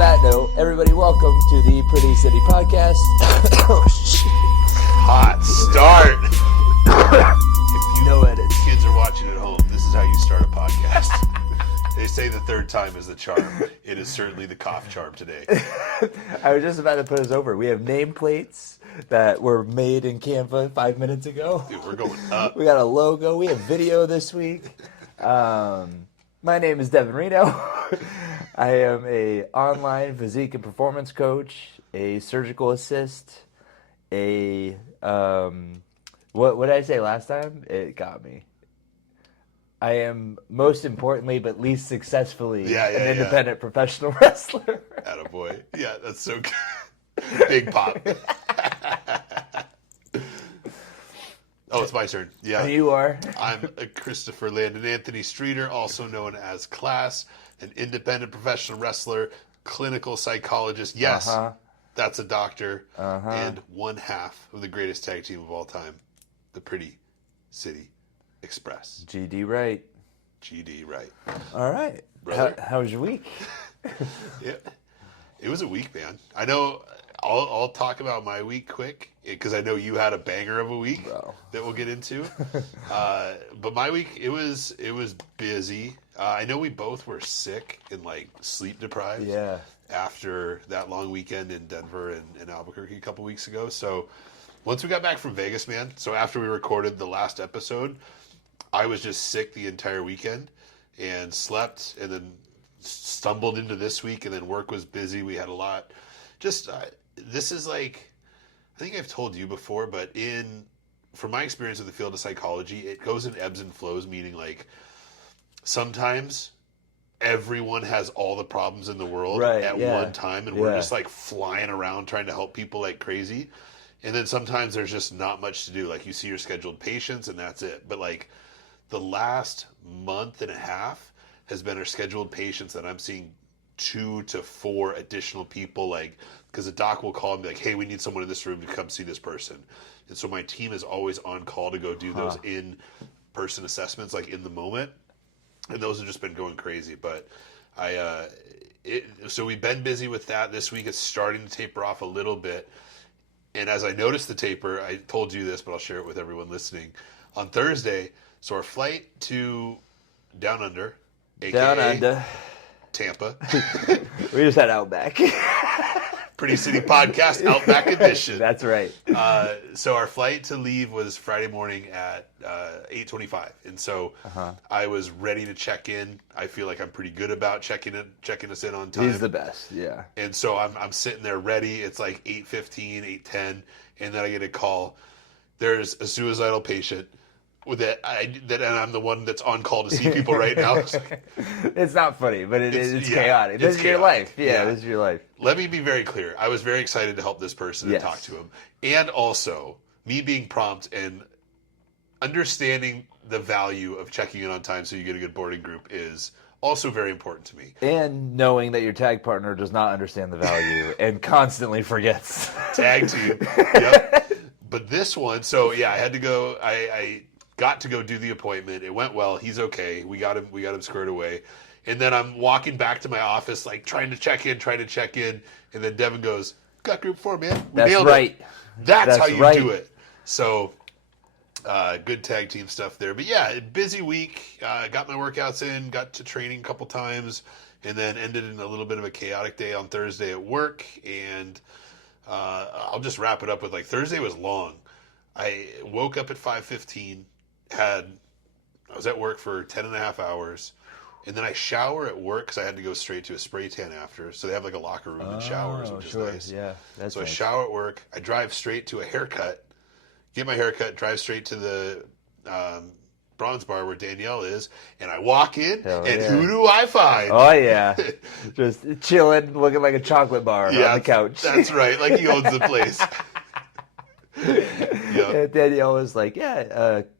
that note, everybody, welcome to the Pretty City Podcast. Oh, shit. Hot start. If you No edits. kids are watching at home, this is how you start a podcast. They say the third time is the charm. It is certainly the cough charm today. I was just about to put us over. We have nameplates that were made in Canva 5 minutes ago. Dude, we're going up. We got a logo. We have video this week. My name is Devin Reno. I am a online physique and performance coach, a surgical assist, a what did I say last time? It got me. I am most importantly, but least successfully, an independent professional wrestler. Attaboy. Yeah, that's so good. Big pop. Oh, it's my turn. Yeah. You are. I'm Christopher Landon Anthony Streeter, also known as Class, an independent professional wrestler, clinical psychologist. Yes, that's a doctor. And one half of the greatest tag team of all time, the Pretty City Express. GD Wright. GD Wright. All right. How was your week? Yeah, it was a week, man. I know. I'll talk about my week quick because I know you had a banger of a week that we'll get into. But my week, it was busy. I know we both were sick and like sleep deprived. Yeah. After that long weekend in Denver and Albuquerque a couple weeks ago. So once we got back from Vegas, man. So after we recorded the last episode, I was just sick the entire weekend and slept, and then stumbled into this week, and then work was busy. We had a lot. This is like, I think I've told you before, but from my experience with the field of psychology, it goes in ebbs and flows, meaning like sometimes everyone has all the problems in the world at one time, and we're just like flying around trying to help people like crazy. And then sometimes there's just not much to do. Like you see your scheduled patients and that's it. But like the last month and a half has been our scheduled patients that I'm seeing 2 to 4 additional people, like, because the doc will call and be like, hey, we need someone in this room to come see this person. And so my team is always on call to go do those in-person assessments, like in the moment. And those have just been going crazy. But so we've been busy with that. This week it's starting to taper off a little bit. And as I noticed the taper, I told you this, but I'll share it with everyone listening. On Thursday, so our flight to Down Under, a.k.a. Tampa. We just had Outback. Pretty City Podcast, Outback Edition. That's right. So our flight to leave was Friday morning at 8:25, and so I was ready to check in. I feel like I'm pretty good about checking us in on time. He's the best, yeah. And so I'm sitting there ready. It's like 8:15, 8:10, and then I get a call. There's a suicidal patient. And I'm the one that's on call to see people right now. It's not funny, but it's chaotic. This is your life. Yeah, this is your life. Let me be very clear. I was very excited to help this person and talk to him. And also, me being prompt and understanding the value of checking in on time so you get a good boarding group is also very important to me. And knowing that your tag partner does not understand the value and constantly forgets. Tag team. Yep. But this one, so yeah, I had to go. I got to go do the appointment. It went well. He's okay. We got him squared away. And then I'm walking back to my office, like trying to check in. And then Devin goes, got group 4, man. We That's nailed right. It. That's how you do it. So good tag team stuff there. But yeah, busy week. Got my workouts in, got to training a couple times, and then ended in a little bit of a chaotic day on Thursday at work. And I'll just wrap it up with like Thursday was long. I woke up at 5:15. I was at work for 10 and a half hours, and then I shower at work because I had to go straight to a spray tan after. So they have like a locker room and showers, which is nice. Yeah, that's so nice. I shower at work. I drive straight to a haircut, get my haircut, drive straight to the Bronze Bar where Danielle is, and I walk in, who do I find? Oh, yeah. Just chilling, looking like a chocolate bar on the couch. That's right, like he owns the place. And Danielle was like,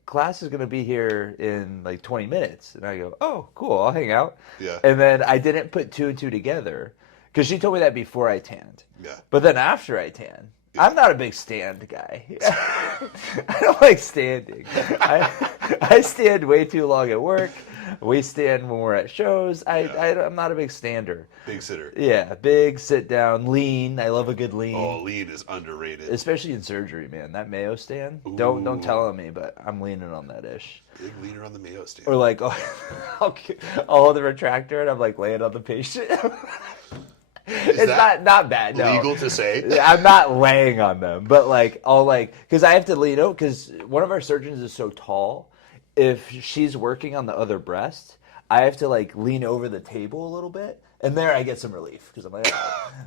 class is going to be here in like 20 minutes. And I go, oh, cool, I'll hang out. Yeah. And then I didn't put 2 and 2 together because she told me that before I tanned. Yeah. But then after I tanned, I'm not a big stand guy. I don't like standing. I stand way too long at work. We stand when we're at shows. I'm not a big stander. Big sitter. Yeah, big, sit down, lean. I love a good lean. Oh, lean is underrated. Especially in surgery, man. That Mayo stand. Ooh. Don't tell on me, but I'm leaning on that ish. Big leaner on the Mayo stand. Or like, I'll hold the retractor and I'm like laying on the patient. It's not bad. No. Legal to say? I'm not laying on them, but like I'll because I have to lean out because one of our surgeons is so tall. If she's working on the other breast, I have to like lean over the table a little bit, and there I get some relief because I'm like,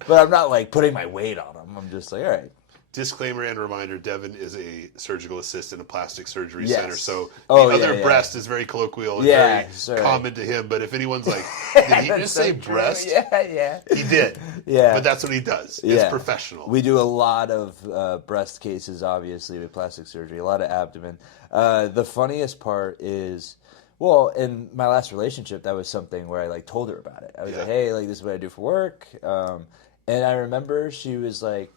but I'm not like putting my weight on them. I'm just like, all right. Disclaimer and reminder, Devin is a surgical assistant in a plastic surgery Yes. center, so Oh, the other yeah. breast is very colloquial and Yeah, very sorry. common to him, but if anyone's like, did he That's just so say true. breast? Yeah. He did. Yeah. But that's what he does. Yeah. It's professional. We do a lot of breast cases, obviously, with plastic surgery, a lot of abdomen. The funniest part is, well, in my last relationship, that was something where I like told her about it. I was like, hey, like this is what I do for work. And I remember she was like,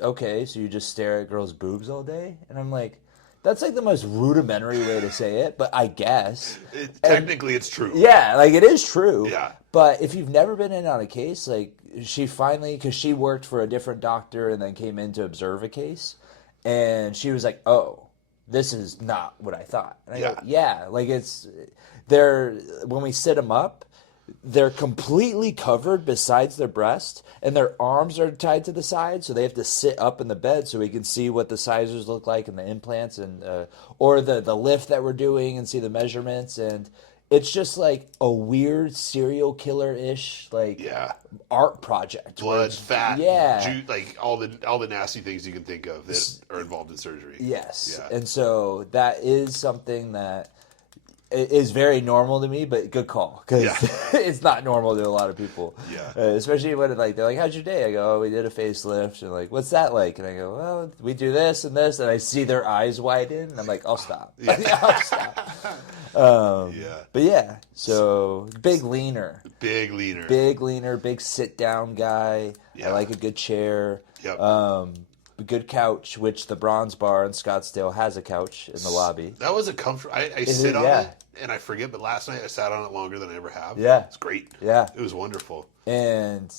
okay, so you just stare at girls' boobs all day? And I'm like, that's like the most rudimentary way to say it, but I guess. Technically, it's true. Yeah, like it is true. Yeah. But if you've never been in on a case, like she finally, because she worked for a different doctor and then came in to observe a case, and she was like, oh, this is not what I thought. And I go, yeah, like when we sit them up, they're completely covered besides their breast, and their arms are tied to the side, so they have to sit up in the bed so we can see what the sizes look like and the implants and or the lift that we're doing and see the measurements. And it's just like a weird serial killer-ish art project. Blood, fat, like all the nasty things you can think of that are involved in surgery. Yes. Yeah. And so that is something that is very normal to me, but good call because it's not normal to a lot of people. Yeah. Especially when they're like, "How's your day?" I go, "Oh, we did a facelift." And like, "What's that like?" And I go, "Well, we do this and this," and I see their eyes widen, and I'm like, "I'll stop." I'll stop. But yeah, so big leaner, big sit down guy. Yeah. I like a good chair. Yep. A good couch, which the Bronze Bar in Scottsdale has a couch in the lobby. That was a comfort. I sit on it and I forget, but last night I sat on it longer than I ever have. Yeah. It's great. Yeah. It was wonderful. And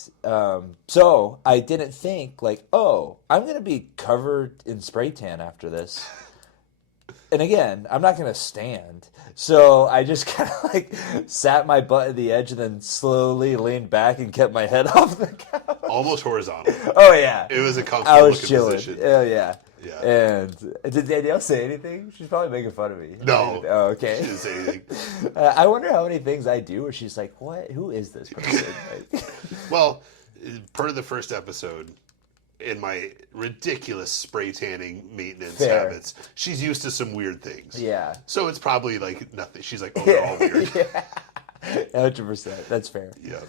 so I didn't think like, oh, I'm going to be covered in spray tan after this. And again, I'm not going to stand. So I just kind of like sat my butt at the edge and then slowly leaned back and kept my head off the couch. Almost horizontal. Oh, yeah. It was a comfortable I was looking chilling. position. Oh, yeah. Yeah. And did Danielle say anything? She's probably making fun of me. No. Oh, okay. She didn't say anything. I wonder how many things I do where she's like, what? Who is this person? Like, Well, per the first episode, in my ridiculous spray tanning maintenance habits, she's used to some weird things. Yeah. So it's probably like nothing. She's like, oh, they're all weird. Yeah. 100%. That's fair. Yeah.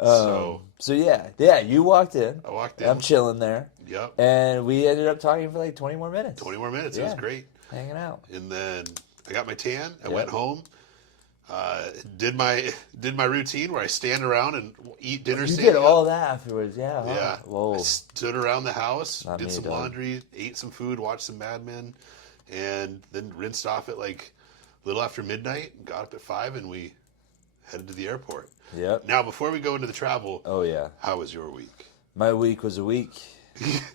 So yeah, you walked in. I walked in. I'm chilling there. Yep. And we ended up talking for like 20 more minutes. 20 more minutes. Yeah. It was great. Hanging out. And then I got my tan. I went home. Did my routine where I stand around and eat dinner. You did all that afterwards, yeah. Huh? Yeah. Whoa. I stood around the house, Not did me, some dog. laundry, ate some food, watched some Mad Men, and then rinsed off at like a little after midnight. And got up at 5, and we headed to the airport. Yep. Now, before we go into the travel, Oh yeah. how was your week? My week was a week.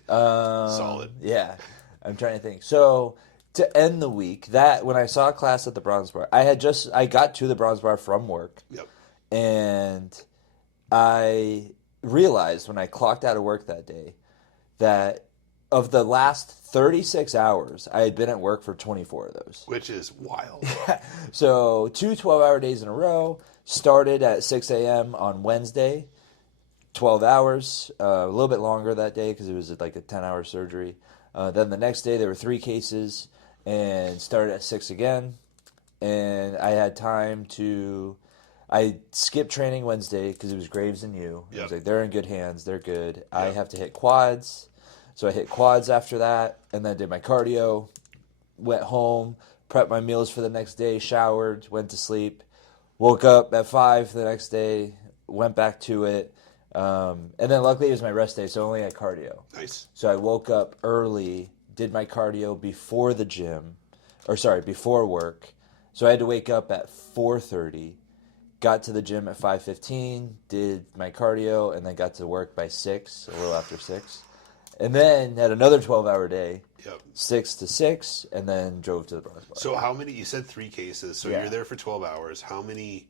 Solid. Yeah. I'm trying to think. So to end the week, that when I saw a class at the Bronze Bar, I got to the Bronze Bar from work. Yep. And I realized when I clocked out of work that day that of the last 36 hours, I had been at work for 24 of those. Which is wild. So 2 12-hour days in a row, started at 6 a.m. on Wednesday, 12 hours, a little bit longer that day because it was like a 10-hour surgery. Then the next day there were 3 cases and started at 6 again. And I had time to... I skipped training Wednesday because it was Graves and you. I was like, they're in good hands. They're good. Yep. I have to hit quads. So I hit quads after that and then did my cardio, went home, prepped my meals for the next day, showered, went to sleep, woke up at 5 the next day, went back to it, And then luckily it was my rest day, so I only had cardio. Nice. So I woke up early, did my cardio before the gym, before work. So I had to wake up at 4:30, got to the gym at 5:15, did my cardio, and then got to work by 6, a little after 6. And then had another 12-hour day, Yep. 6 to 6, and then drove to the Bronx Bar. So how many? You said 3 cases. So you're there for 12 hours. How many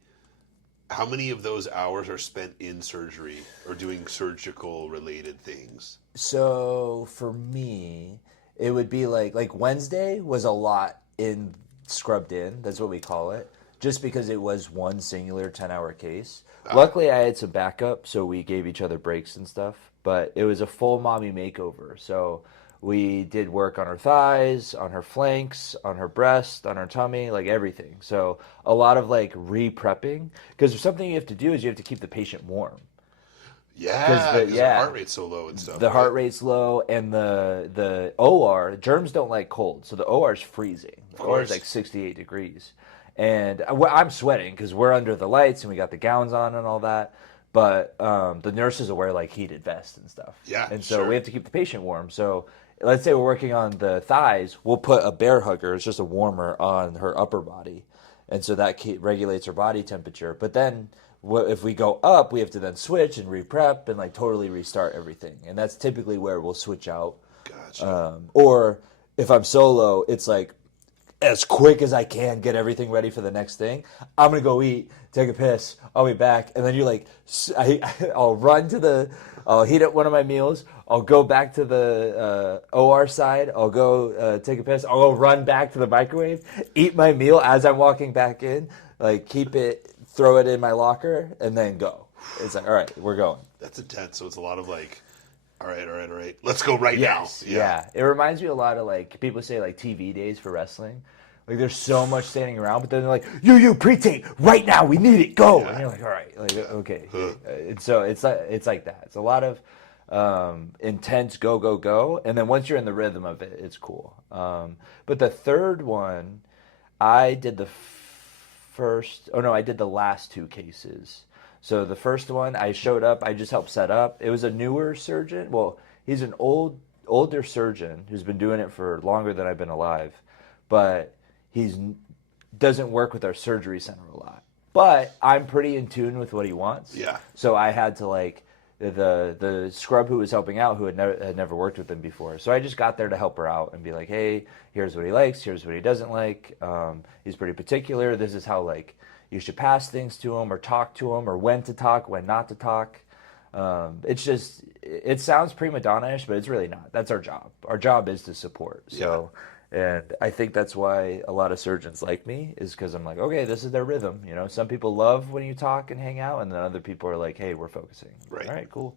of those hours are spent in surgery or doing surgical related things? So for me, it would be like Wednesday was a lot in scrubbed in. That's what we call it. Just because it was one singular 10-hour case. Luckily, I had some backup, so we gave each other breaks and stuff. But it was a full mommy makeover. So we did work on her thighs, on her flanks, on her breast, on her tummy, like everything. So a lot of like re-prepping. Because something you have to do is you have to keep the patient warm. Yeah, because the heart rate's so low and stuff. The heart rate's low, and the OR, germs don't like cold, so the OR is freezing. The OR is like 68 degrees. And I'm sweating because we're under the lights and we got the gowns on and all that. But the nurses will wear like heated vests and stuff. Yeah, and so we have to keep the patient warm. So let's say we're working on the thighs, we'll put a bear hugger, it's just a warmer, on her upper body. And so that regulates her body temperature. But then if we go up, we have to then switch and re-prep and like totally restart everything. And that's typically where we'll switch out. Gotcha. Or if I'm solo, it's like as quick as I can, get everything ready for the next thing. I'm going to go eat, take a piss, I'll be back. And then you're like, I'll run to I'll heat up one of my meals. I'll go back to the OR side. I'll go take a piss. I'll go run back to the microwave, eat my meal as I'm walking back in, like keep it, throw it in my locker, and then go. It's like, all right, we're going. That's intense. So it's a lot of like, all right. Let's go right now. Yeah. It reminds me a lot of like people say like TV days for wrestling. Like there's so much standing around, but then they're like, you pre-tape right now. We need it. Go. Yeah. And you're like, all right, like okay. And so it's like that. It's a lot of intense go, and then once you're in the rhythm of it, it's cool. But the third one, I did I did the last 2 cases. So the first one, I showed up, I just helped set up. It was a newer surgeon. Well, he's an older surgeon who's been doing it for longer than I've been alive, but doesn't work with our surgery center a lot. But I'm pretty in tune with what he wants. Yeah. So I had to like the scrub who was helping out who had never worked with him before. So I just got there to help her out and be like, hey, here's what he likes, here's what he doesn't like. He's pretty particular. This is how like you should pass things to him or talk to him or when to talk, when not to talk. It sounds prima donna-ish, but it's really not. That's our job. Our job is to support. So. Yeah. And I think that's why a lot of surgeons like me is because I'm like, okay, this is their rhythm. You know, some people love when you talk and hang out, and then other people are like, hey, we're focusing. Right. All right, cool.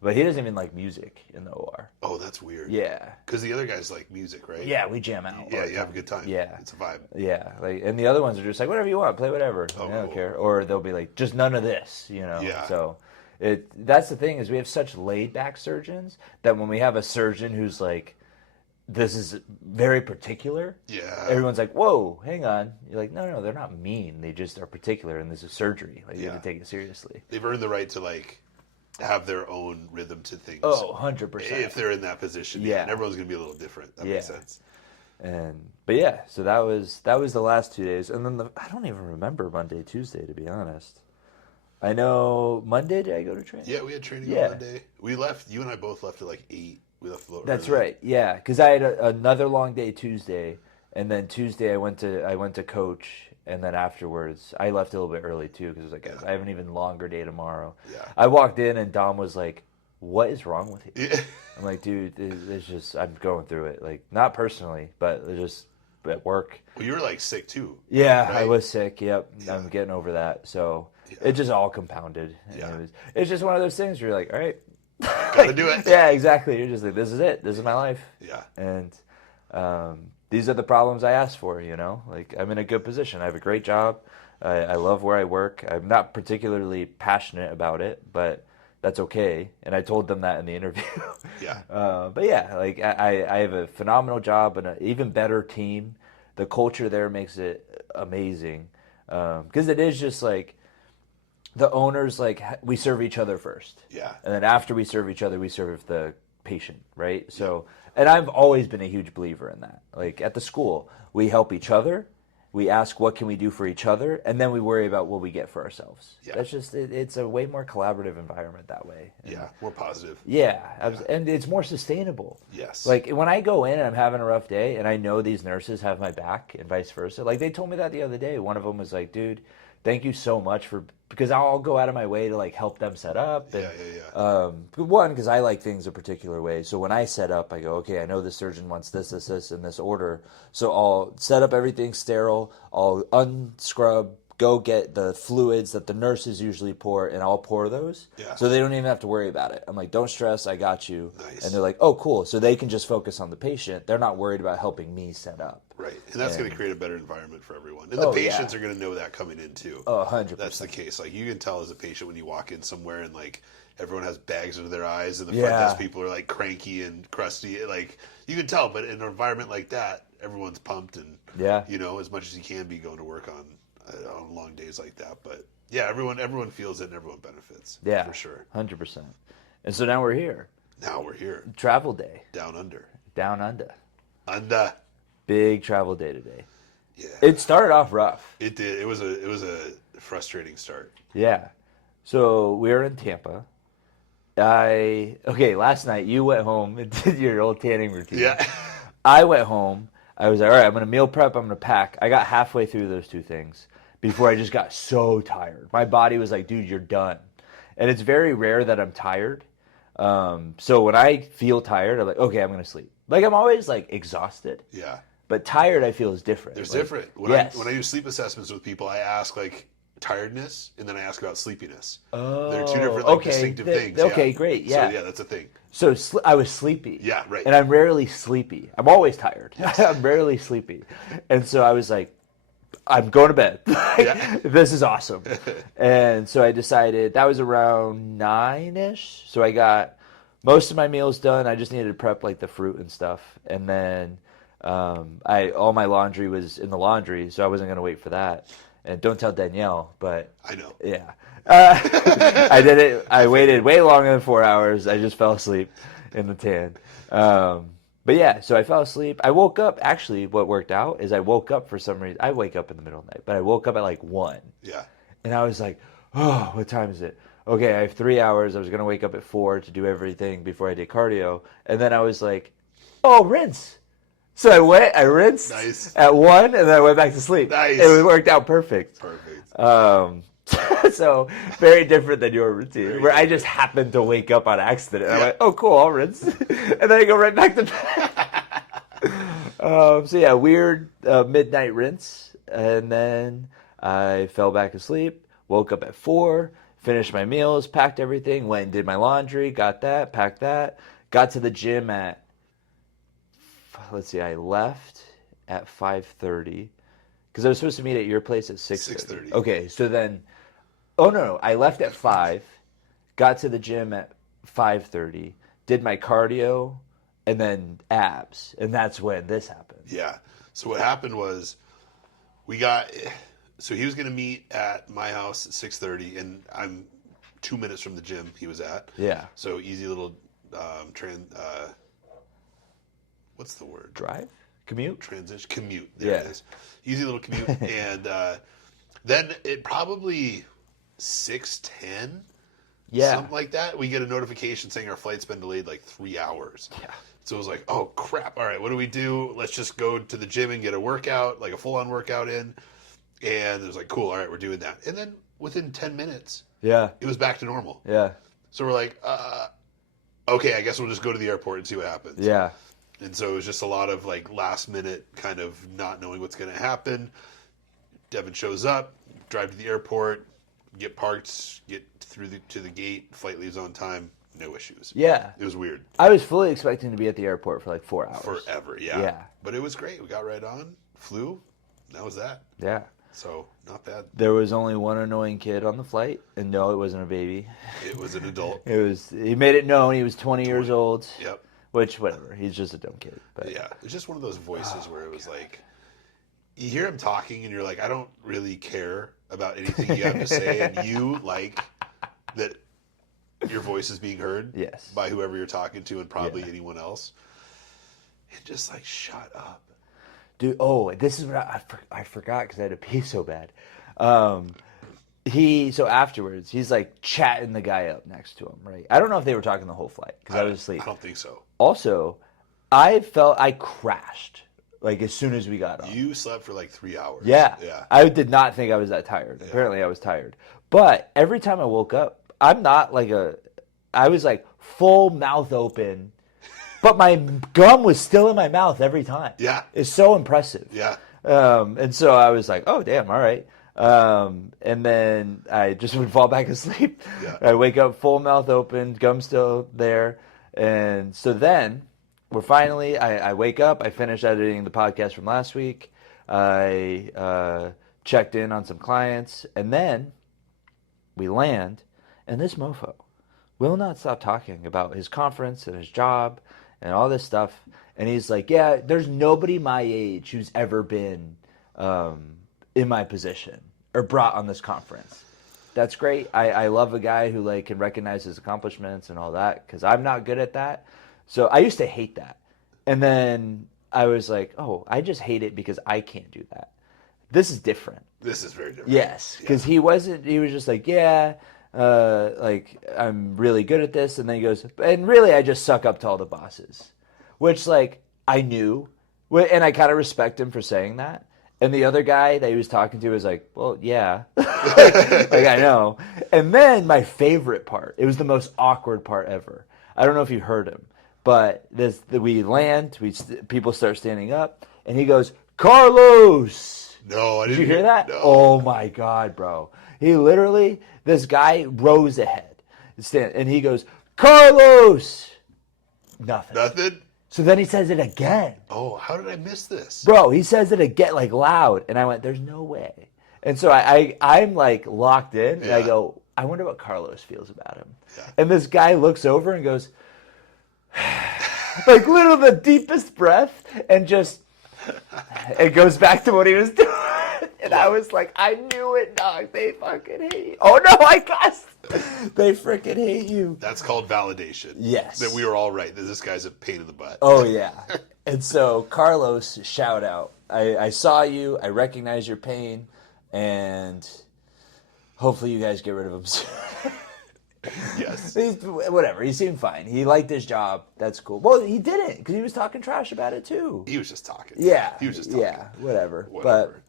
But he doesn't even like music in the OR. Oh, that's weird. Yeah. Because the other guys like music, right? Yeah, we jam out. Yeah, you have a good time. Yeah. It's a vibe. Yeah. Like, and the other ones are just like, whatever you want, play whatever. Oh, I don't cool. care. Or they'll be like, just none of this, you know? Yeah. So that's the thing is we have such laid back surgeons that when we have a surgeon who's like, this is very particular. Yeah. Everyone's like, whoa, hang on. You're like, no, they're not mean. They just are particular, and this is surgery. Like, you have to take it seriously. They've earned the right to, like, have their own rhythm to things. Oh, 100%. If they're in that position. Yeah. And everyone's going to be a little different. That makes sense. But yeah, so that was the last 2 days. And then I don't even remember Monday, Tuesday, to be honest. I know Monday, did I go to training? Yeah, we had training on Monday. We left, you and I both left at like 8. We left a little That's early. right. Yeah, because I had another long day Tuesday, and then Tuesday I went to coach, and then afterwards I left a little bit early too because I was like, guys, I have an even longer day tomorrow. Yeah. I walked in and Dom was like, "What is wrong with you?" Yeah. I'm like, "Dude, it's just I'm going through it. Like not personally, but it's just at work." Well, you were like sick too. Yeah, right? I was sick. Yep, Yeah. I'm getting over that. So it just all compounded. And Yeah. it's just one of those things where you're like, all right. Gotta do it. Yeah, exactly. You're just like, this is it. This is my life. Yeah. And these are the problems I asked for, you know? Like, I'm in a good position. I have a great job. I love where I work. I'm not particularly passionate about it, but that's okay. And I told them that in the interview. Yeah. But yeah, like, I have a phenomenal job and an even better team. The culture there makes it amazing. Because it is just like, the owners, like, we serve each other first. Yeah. And then after we serve each other, we serve the patient, right? So, and I've always been a huge believer in that. Like at the school, we help each other. We ask what can we do for each other, and then we worry about what we get for ourselves. Yeah. That's just it's a way more collaborative environment that way. And Yeah, more positive. yeah, and it's more sustainable. Yes. Like when I go in and I'm having a rough day, and I know these nurses have my back, and vice versa. Like they told me that the other day. One of them was like, "Dude, thank you so much for," because I'll go out of my way to like help them set up. And, one, because I like things a particular way. So when I set up, I go, okay, I know the surgeon wants this, this, this, in this order. So I'll set up everything sterile. I'll unscrub, go get the fluids that the nurses usually pour, and I'll pour those. Yeah. So they don't even have to worry about it. I'm like, don't stress, I got you. Nice. And they're like, oh, cool. So they can just focus on the patient. They're not worried about helping me set up. Right. And that's going to create a better environment for everyone. And the Oh, patients yeah. are going to know that coming in too. Oh, 100%. That's the case. Like you can tell as a patient when you walk in somewhere and like everyone has bags under their eyes and the front Yeah. desk people are like cranky and crusty. Like you can tell, but in an environment like that, everyone's pumped and Yeah. you know, as much as you can be going to work on long days like that. But yeah, everyone feels it and everyone benefits. Yeah. For sure. 100%. And so now we're here. Now we're here. Travel day. Down under. Down under. Under. Big travel day today. Yeah. It started off rough. It did. It was a frustrating start. Yeah. So we were in Tampa. Last night you went home and did your old tanning routine. Yeah. I went home. I was like, all right, I'm going to meal prep. I'm going to pack. I got halfway through those two things before I just got so tired. My body was like, dude, you're done. And it's very rare that I'm tired. So when I feel tired, I'm like, okay, I'm going to sleep. Like I'm always like exhausted. Yeah. But tired, I feel, is different. There's like, different. When I do sleep assessments with people, I ask like tiredness, and then I ask about sleepiness. Oh, They're two different like, distinctive things. Okay, yeah. great, yeah. So yeah, that's a thing. So I was sleepy. Yeah, right. And I'm rarely sleepy. I'm always tired. Yes. I'm rarely sleepy. And so I was like, I'm going to bed. Yeah. This is awesome. And so I decided that was around 9-ish. So I got most of my meals done. I just needed to prep like the fruit and stuff. And then all my laundry was in the laundry, so I wasn't going to wait for that. And don't tell Danielle, but I know. yeah. I did it. I waited way longer than 4 hours. I just fell asleep in the tan. But yeah, so I fell asleep. I woke up. Actually, what worked out is I woke up for some reason. I wake up in the middle of the night, but I woke up at like 1. Yeah. And I was like, oh, what time is it? Okay, I have 3 hours. I was going to wake up at 4 to do everything before I did cardio. And then I was like, oh, rinse. So I rinsed Nice. at 1, and then I went back to sleep. Nice. It worked out perfect. Perfect. So very different than your routine, where I just happened to wake up on accident. And I'm like, oh, cool, I'll rinse. And then I go right back to bed. So yeah, weird midnight rinse. And then I fell back asleep, woke up at 4, finished my meals, packed everything, went and did my laundry, got that, packed that, got to the gym at, I left at 5:30 because I was supposed to meet at your place at 6:30. Okay, so then, no, I left at 5, got to the gym at 5:30, did my cardio, and then abs, and that's when this happened. Yeah. So what happened was so he was going to meet at my house at 6:30, and I'm 2 minutes from the gym he was at. Yeah. So easy little what's the word? Drive? Commute? Transition. Commute. There it is. Easy little commute. And then it probably 6:10, something like that, we get a notification saying our flight's been delayed like 3 hours. Yeah. So it was like, oh, crap. All right, what do we do? Let's just go to the gym and get a workout, like a full-on workout in. And it was like, cool, all right, we're doing that. And then within 10 minutes, Yeah. it was back to normal. Yeah. So we're like, okay, I guess we'll just go to the airport and see what happens. Yeah. And so it was just a lot of like last minute kind of not knowing what's going to happen. Devin shows up, drive to the airport, get parked, get through to the gate, flight leaves on time, no issues. Yeah. It was weird. I was fully expecting to be at the airport for like 4 hours. Forever, yeah. Yeah. But it was great. We got right on, flew, that was that. Yeah. So, not bad. There was only one annoying kid on the flight, and no, it wasn't a baby. It was an adult. He made it known he was 20 years old. Yep. Which, whatever, he's just a dumb kid. But Yeah, it's just one of those voices where it was like, you hear him talking and you're like, I don't really care about anything you have to say, and you like that your voice is being heard Yes. by whoever you're talking to and probably Yeah. anyone else. And just like, shut up. Dude, this is what I forgot because I had to pee so bad. So afterwards, he's like chatting the guy up next to him, right? I don't know if they were talking the whole flight because I was asleep. I don't think so. Also, I felt I crashed like as soon as we got on. You slept for like 3 hours. Yeah. Yeah. I did not think I was that tired. Yeah. Apparently I was tired. But every time I woke up, I was like full mouth open, but my gum was still in my mouth every time. Yeah. It's so impressive. Yeah. And so I was like, oh, damn, all right. And then I just would fall back asleep. Yeah. I wake up full mouth open, gum still there. And so then I wake up, I finish editing the podcast from last week. I checked in on some clients, and then we land, and this mofo will not stop talking about his conference and his job and all this stuff. And he's like, yeah, there's nobody my age who's ever been in my position or brought on this conference. That's great. I love a guy who like can recognize his accomplishments and all that because I'm not good at that. So I used to hate that. And then I was like, oh, I just hate it because I can't do that. This is different. This is very different. Yes, because he was just like, yeah, like I'm really good at this. And then he goes, and really I just suck up to all the bosses, which like I knew. And I kind of respect him for saying that. And the other guy that he was talking to was like, well, yeah, like I know. And then my favorite part, it was the most awkward part ever. I don't know if you heard him, but we land, people start standing up, and he goes, Carlos. No, I didn't. Did you hear that? No. Oh my God, bro! He literally, this guy rose ahead, and he goes, Carlos. Nothing. Nothing. So then he says it again. Oh, how did I miss this? Bro, he says it again, like loud. And I went, there's no way. And so I'm like locked in. And I go, I wonder what Carlos feels about him. Yeah. And this guy looks over and goes, like literally the deepest breath. And just, it goes back to what he was doing. And I was like, I knew it, dog. They fucking hate you. Oh, no, I cussed. They freaking hate you. That's called validation. Yes. That we were all right, that this guy's a pain in the butt. Oh, yeah. And so, Carlos, shout out. I saw you. I recognize your pain. And hopefully you guys get rid of him soon. Yes. Whatever. He seemed fine. He liked his job. That's cool. Well, he didn't because he was talking trash about it, too. He was just talking. Yeah. He was just talking. Yeah, whatever. Whatever.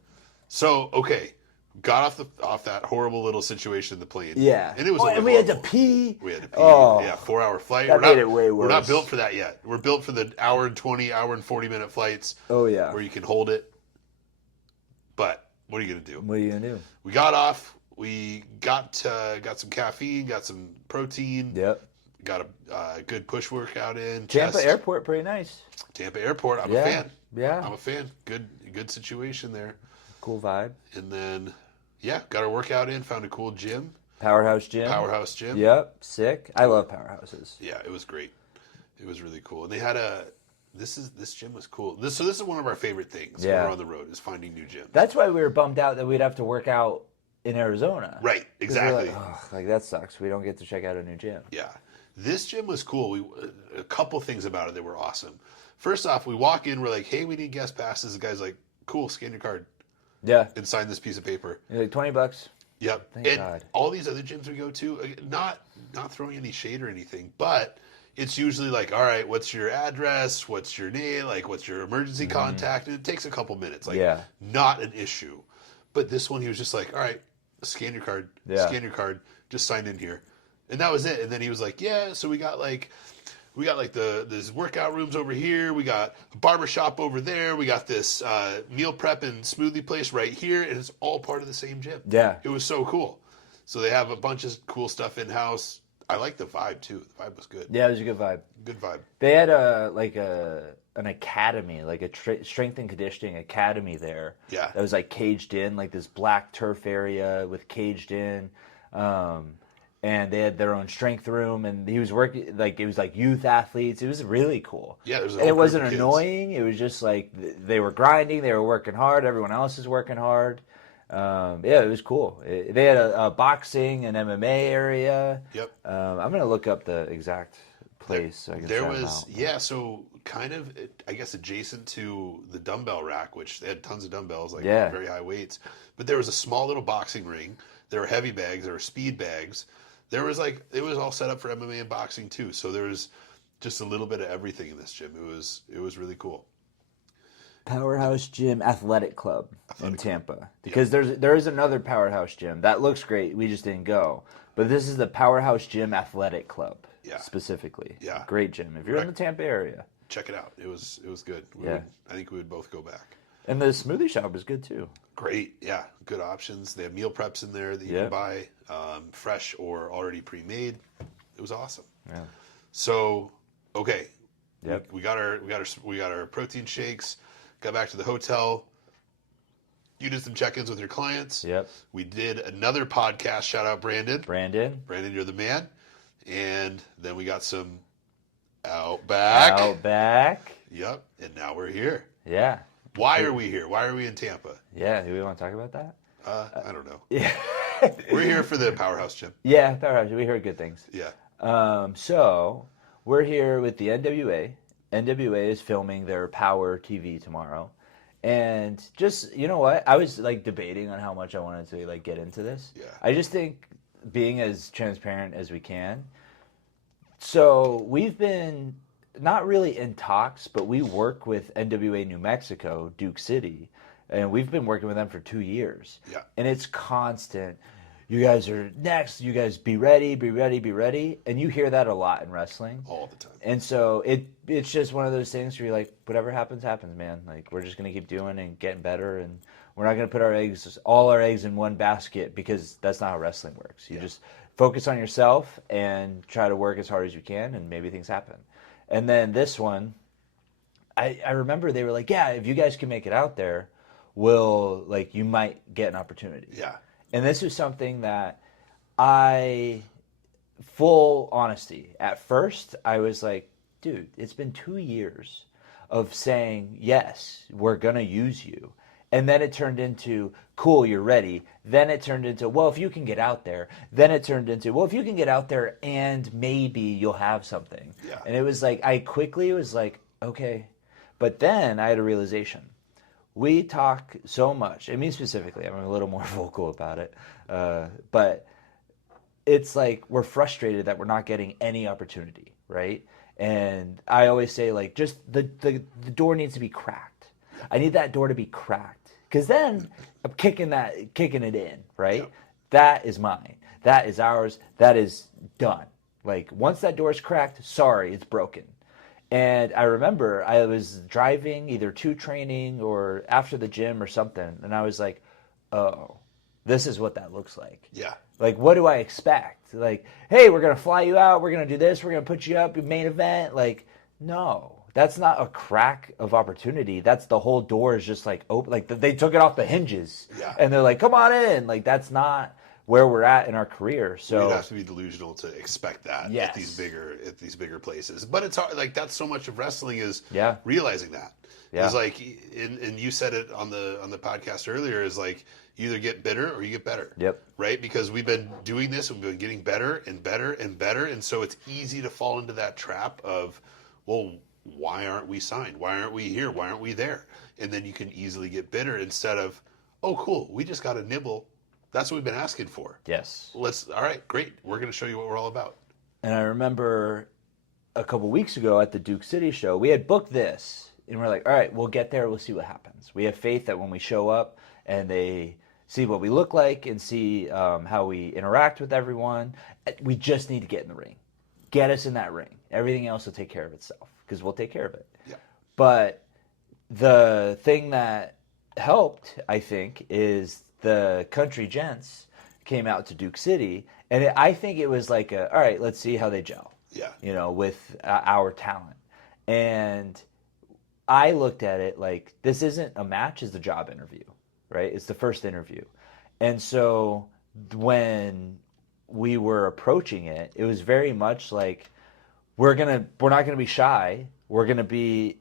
So, okay. Got off that horrible little situation in the plane. Yeah. And it was and we had to pee. We had to pee. Oh, yeah, 4-hour flight. That made it way worse. We're not built for that yet. We're built for the hour and 20, hour and 40-minute flights. Oh, yeah. Where you can hold it. But what are you going to do? What are you going to do? We got off. We got some caffeine, got some protein. Yep. Got a good push workout in. Tampa Airport, pretty nice. Tampa Airport, I'm a fan. Yeah. I'm a fan. Good situation there. Cool vibe. And then, got our workout in, found a cool gym. Powerhouse Gym. Yep, sick. I love powerhouses. Yeah, it was great. It was really cool. And they had this gym was cool. This is one of our favorite things when we're on the road is finding new gyms. That's why we were bummed out that we'd have to work out in Arizona. Right, exactly. Like that sucks. We don't get to check out a new gym. Yeah. This gym was cool. A couple things about it that were awesome. First off, we walk in, we're like, hey, we need guest passes. The guy's like, cool, scan your card. Yeah. And sign this piece of paper. You're like, $20. Yep. Thank God. All these other gyms we go to, not throwing any shade or anything, but it's usually like, all right, what's your address? What's your name? Like, what's your emergency contact? And it takes a couple minutes. Like, not an issue. But this one, he was just like, all right, scan your card. Yeah. Scan your card. Just sign in here. And that was it. And then he was like, yeah, so we got this workout rooms over here. We got a barber shop over there. We got this meal prep and smoothie place right here. And it's all part of the same gym. Yeah. It was so cool. So they have a bunch of cool stuff in-house. I like the vibe, too. The vibe was good. Yeah, it was a good vibe. Good vibe. They had an academy, like a strength and conditioning academy there. Yeah. That was like caged in, like this black turf area with caged in. and they had their own strength room, and he was working like it was like youth athletes. It was really cool. Yeah, there's a And whole it group wasn't of kids. annoying. It was just like they were grinding, they were working hard. Everyone else is working hard. Yeah, it was cool. They had a boxing and MMA area. Yep. I'm gonna look up the exact place so I can There shout 'em was, out. yeah, so kind of, I guess, adjacent to the dumbbell rack, which they had tons of dumbbells, like Yeah. very high weights. But there was a small little boxing ring. There were heavy bags. There were speed bags. There was like, it was all set up for MMA and boxing too. So there was just a little bit of everything in this gym. It was really cool. Powerhouse Gym Athletic Club in Athletic Club. Tampa. Because there is another Powerhouse Gym that looks great. We just didn't go. But this is the Powerhouse Gym Athletic Club. Yeah. Specifically. Yeah. Great gym. If you're in the Tampa area. Check it out. It was good. Yeah. I think we would both go back. And the smoothie shop is good too. Great, yeah, good options. They have meal preps in there that you can buy, fresh or already pre-made. It was awesome. Yeah. So, okay, Yep. we got our protein shakes. Got back to the hotel. You did some check-ins with your clients. Yep. We did another podcast. Shout out Brandon. Brandon, You're the man. And then we got some Outback. Outback. Yep. And now we're here. Yeah. Why are we here? Why are we in Tampa? Yeah. Do we want to talk about that? I don't know. Yeah. We're here for the Powerhouse Gym. Yeah, Powerhouse. We heard good things. Yeah. So we're here with the NWA. NWA is filming their Power TV tomorrow. And just, you know what? I was like debating on how much I wanted to like get into this. Yeah. I just think being as transparent as we can. So we've been not really in talks, but we work with NWA New Mexico, Duke City, and we've been working with them for 2 years. Yeah. And it's constant. You guys are next. You guys be ready, be ready, be ready. And you hear that a lot in wrestling. All the time. And so it's just one of those things where you're like, whatever happens, happens, man. Like, we're just going to keep doing and getting better. And we're not going to put all our eggs in one basket, because that's not how wrestling works. You just focus on yourself and try to work as hard as you can, and maybe things happen. And then this one, I remember they were like, yeah, if you guys can make it out there, you might get an opportunity. Yeah. And this was something that full honesty, at first I was like, dude, it's been 2 years of saying, yes, we're going to use you. And then it turned into, cool, you're ready. Then it turned into, well, if you can get out there. Then it turned into, well, if you can get out there and maybe you'll have something. Yeah. And it was like, I quickly was like, okay. But then I had a realization. We talk so much. I mean, specifically, I'm a little more vocal about it. But it's like we're frustrated that we're not getting any opportunity, right? And I always say, like, just the door needs to be cracked. I need that door to be cracked, because then I'm kicking it in, right? Yep. That is mine. That is ours. That is done. Like, once that door is cracked, sorry, it's broken. And I remember I was driving either to training or after the gym or something, and I was like, oh, this is what that looks like. Yeah. Like, what do I expect? Like, hey, we're going to fly you out. We're going to do this. We're going to put you up, main event. Like, no, that's not a crack of opportunity. That's the whole door is just like open. Like, they took it off the hinges. Yeah. And they're like, come on in. Like, that's not where we're at in our career. So You'd have to be delusional to expect that Yes. at these bigger places. But it's hard, like, that's so much of wrestling is Yeah. realizing that. Yeah. It's like, and you said it on the podcast earlier, is like, you either get bitter or you get better. Yep. Right? Because we've been doing this and we've been getting better and better and better. And so it's easy to fall into that trap of, well, why aren't we signed? Why aren't we here? Why aren't we there? And then you can easily get bitter instead of, oh, cool, we just got a nibble. That's what we've been asking for. yes. All right, great. We're going to show you what we're all about. And I remember a couple weeks ago at the Duke City show, we had booked this, and we're like, all right, we'll get there. We'll see what happens. We have faith that when we show up and they see what we look like and see how we interact with everyone, we just need to get in the ring. Get us in that ring. Everything else will take care of itself, because we'll take care of it. Yeah. But the thing that helped, I think, is the Country Gents came out to Duke City, and I think it was like, all right, let's see how they gel. Yeah. With our talent. And I looked at it like, this isn't a match, it's a job interview, right? It's the first interview. And so when we were approaching it, it was very much like we're not gonna be shy. We're gonna be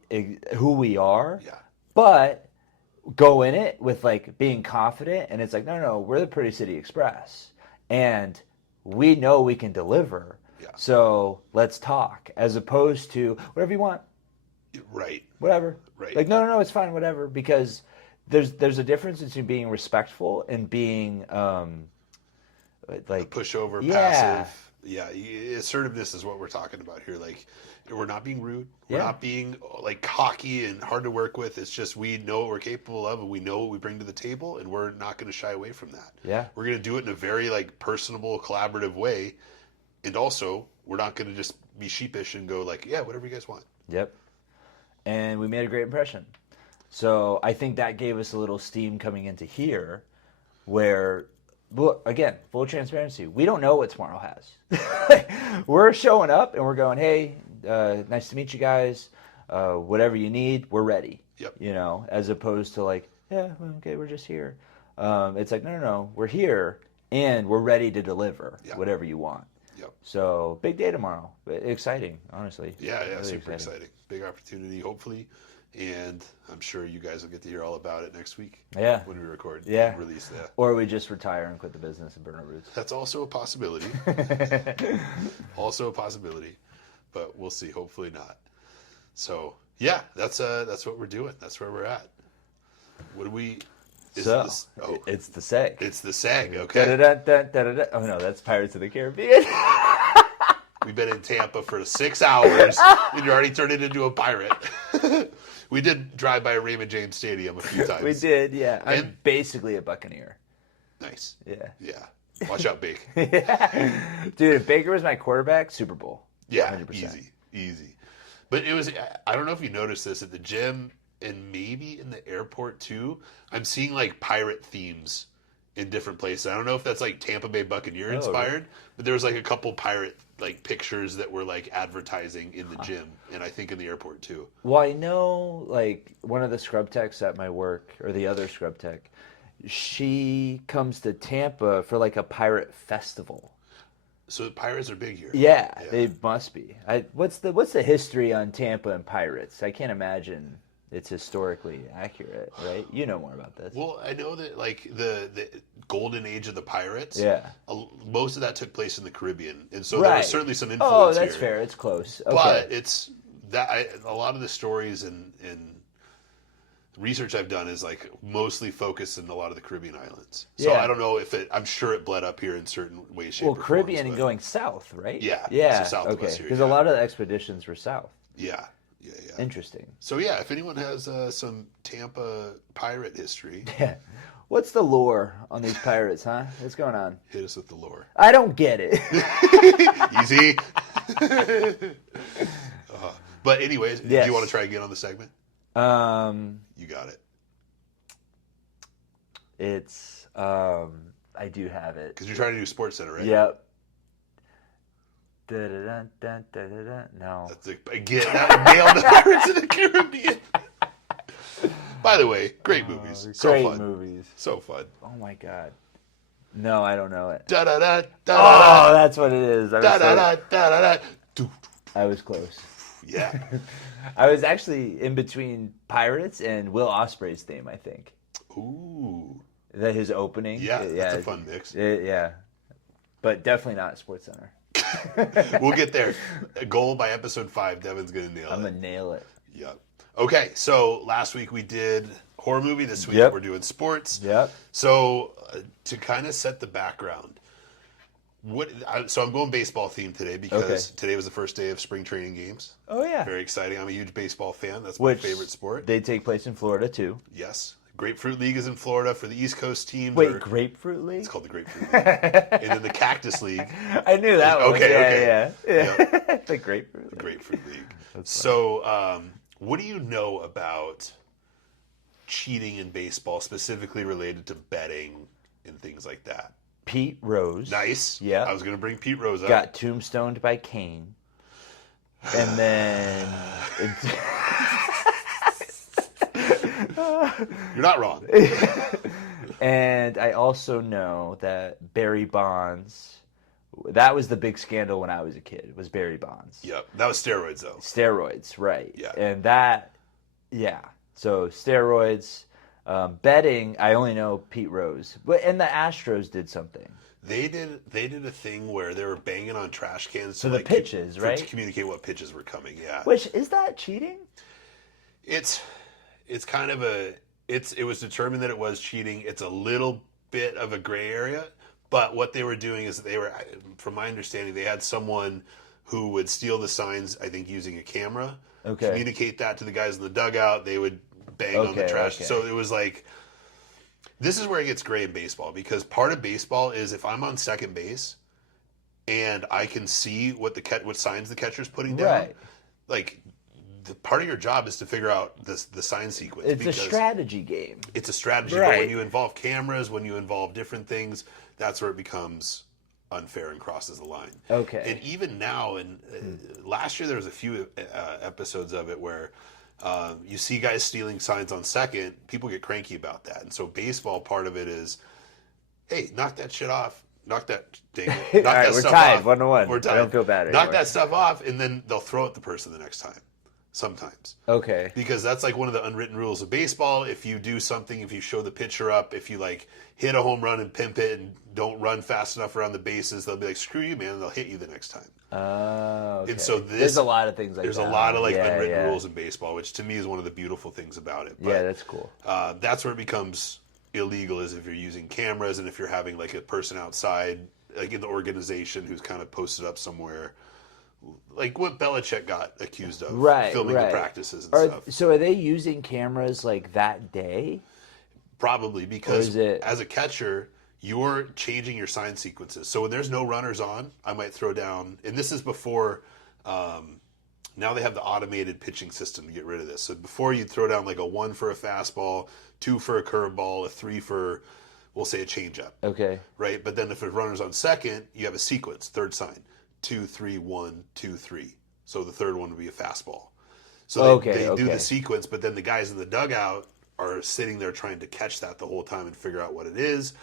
who we are, Yeah. but go in it with like being confident. And it's like, no, we're the Pretty City Express, and we know we can deliver. Yeah. So let's talk, as opposed to whatever you want, Right. whatever. Right. Like no, it's fine, whatever. Because there's a difference between being respectful and being like Pushover, yeah. passive. Yeah, assertiveness is what we're talking about here. Like, we're not being rude. We're Yeah. not being like cocky and hard to work with. It's just we know what we're capable of, and we know what we bring to the table, and we're not going to shy away from that. Yeah. We're going to do it in a very like personable, collaborative way, and also we're not going to just be sheepish and go like, yeah, whatever you guys want. Yep. And we made a great impression. So I think that gave us a little steam coming into here, where, look, again, full transparency, we don't know what tomorrow has. We're showing up and we're going, hey, nice to meet you guys. Whatever you need, we're ready. Yep. You know, as opposed to like, yeah, okay, we're just here. It's like, no, we're here and we're ready to deliver whatever you want. Yep. So big day tomorrow. Exciting, honestly. Yeah, Really super exciting. Big opportunity, hopefully. And I'm sure you guys will get to hear all about it next week. Yeah. When we record. Yeah. Release that. Or we just retire and quit the business and burn our roots. That's also a possibility. Also a possibility. But we'll see. Hopefully not. So, yeah, that's what we're doing. That's where we're at. What do we... It's the SEG. It's the SEG, okay. Da-da-da-da-da-da. Oh, no, that's Pirates of the Caribbean. We've been in Tampa for 6 hours, and you're already turned it into a pirate. We did drive by Raymond James Stadium a few times. We did, yeah. I'm basically a Buccaneer. Nice. Yeah. Yeah. Watch out, Bake. Yeah. Dude, if Baker was my quarterback, Super Bowl. Yeah, 100%. easy. But it was, I don't know if you noticed this at the gym and maybe in the airport too. I'm seeing like pirate themes in different places. I don't know if that's like Tampa Bay Buccaneer inspired, but there was like a couple pirate like pictures that were like advertising in the gym and I think in the airport too. Well, I know like one of the scrub techs at my work, or the other scrub tech, she comes to Tampa for like a pirate festival. So pirates are big here. Yeah, they must be. What's the history on Tampa and pirates? I can't imagine it's historically accurate, right? You know more about this. Well, I know that like the golden age of the pirates. Yeah. Most of that took place in the Caribbean, and so there was certainly some influence. Oh, that's here. fair. It's close. Okay. But it's that a lot of the stories and research I've done is like mostly focused in a lot of the Caribbean islands. So I don't know if I'm sure it bled up here in certain ways, shape, or forms, Caribbean and going south, right? Yeah. Yeah. So southwest here. Because a lot of the expeditions were south. Yeah. Interesting. So yeah, if anyone has some Tampa pirate history, Yeah. What's the lore on these pirates, huh? What's going on? hit us with the lore. I don't get it. Easy. But anyways, do Yes. you want to try again on the segment? You got it. It's I do have it. Because you're trying to do Sports Center, right? Yep. Da-da-da-da-da-da-da. No. That's again, that nailed the Pirates of the Caribbean. By the way, great movies. So Great fun. movies. So fun. Oh my god. No, I don't know it. Da da da da. Oh, that's what it is. Da da da da da. I was close. Yeah. I was actually in between Pirates and Will Ospreay's theme, I think. Ooh. That his opening. Yeah, that's a fun mix. Yeah. But definitely not Sports Center. We'll get there. A goal by episode 5. Devin's going to nail it. I'm going to nail it. Yep. Okay, so last week we did horror movie. This week we're doing sports. Yep. So to kind of set the background, so I'm going baseball themed today because today was the first day of spring training games. Oh, yeah. Very exciting. I'm a huge baseball fan. That's my favorite sport. They take place in Florida, too. Yes. Grapefruit League is in Florida for the East Coast team. Wait, Grapefruit League? It's called the Grapefruit League. And then the Cactus League. I knew that one. Okay. Yeah. The Grapefruit League. The Grapefruit League. So, what do you know about cheating in baseball, specifically related to betting and things like that? Pete Rose. Nice. Yeah. I was going to bring Pete Rose up. Got tombstoned by Kane. And then... You're not wrong. And I also know that Barry Bonds That was the big scandal when I was a kid, was Barry Bonds. Yep, that was steroids though. Steroids, right. Yeah. And that, yeah. So steroids, betting, I only know Pete Rose. And the Astros did something. They did a thing where they were banging on trash cans So the pitches, right? to communicate what pitches were coming. Yeah. Which, is that cheating? It's kind of it was determined that it was cheating. It's a little bit of a gray area, but what they were doing is from my understanding, they had someone who would steal the signs, I think using a camera, communicate that to the guys in the dugout. They would bang on the trash. Okay. So it was like, this is where it gets gray in baseball, because part of baseball is if I'm on second base and I can see what signs the catcher's putting down, Right. like, the part of your job is to figure out the sign sequence. It's a strategy game. It's a strategy. Right. But when you involve cameras, when you involve different things, that's where it becomes unfair and crosses the line. Okay. And even now, and last year there was a few episodes of it where you see guys stealing signs on second. People get cranky about that. And so baseball, part of it is, hey, knock that shit off. Knock that thing. Knock All right, that we're stuff tied, off. 1-1. We're tied. I don't feel bad Knock anymore. that stuff off, and then they'll throw at the person the next time. Sometimes. Okay. Because that's like one of the unwritten rules of baseball. If you do something, if you show the pitcher up, if you like hit a home run and pimp it and don't run fast enough around the bases, they'll be like, screw you, man, and they'll hit you the next time. Okay. And so there's a lot of things like there's that. a lot of like unwritten rules in baseball, which to me is one of the beautiful things about it. But, yeah, that's cool. that's where it becomes illegal, is if you're using cameras and if you're having like a person outside, like in the organization, who's kind of posted up somewhere. Like what Belichick got accused of, filming the practices and stuff. So are they using cameras like that day? Probably, because as a catcher, you're changing your sign sequences. So when there's no runners on, I might throw down, and this is before, now they have the automated pitching system to get rid of this. So before you'd throw down like a 1 for a fastball, 2 for a curveball, a 3 for, we'll say, a changeup. Okay. Right? But then if there's runners on second, you have a sequence, third sign. 2, 3, 1, 2, 3. So the third one would be a fastball. So they do the sequence, but then the guys in the dugout are sitting there trying to catch that the whole time and figure out what it is.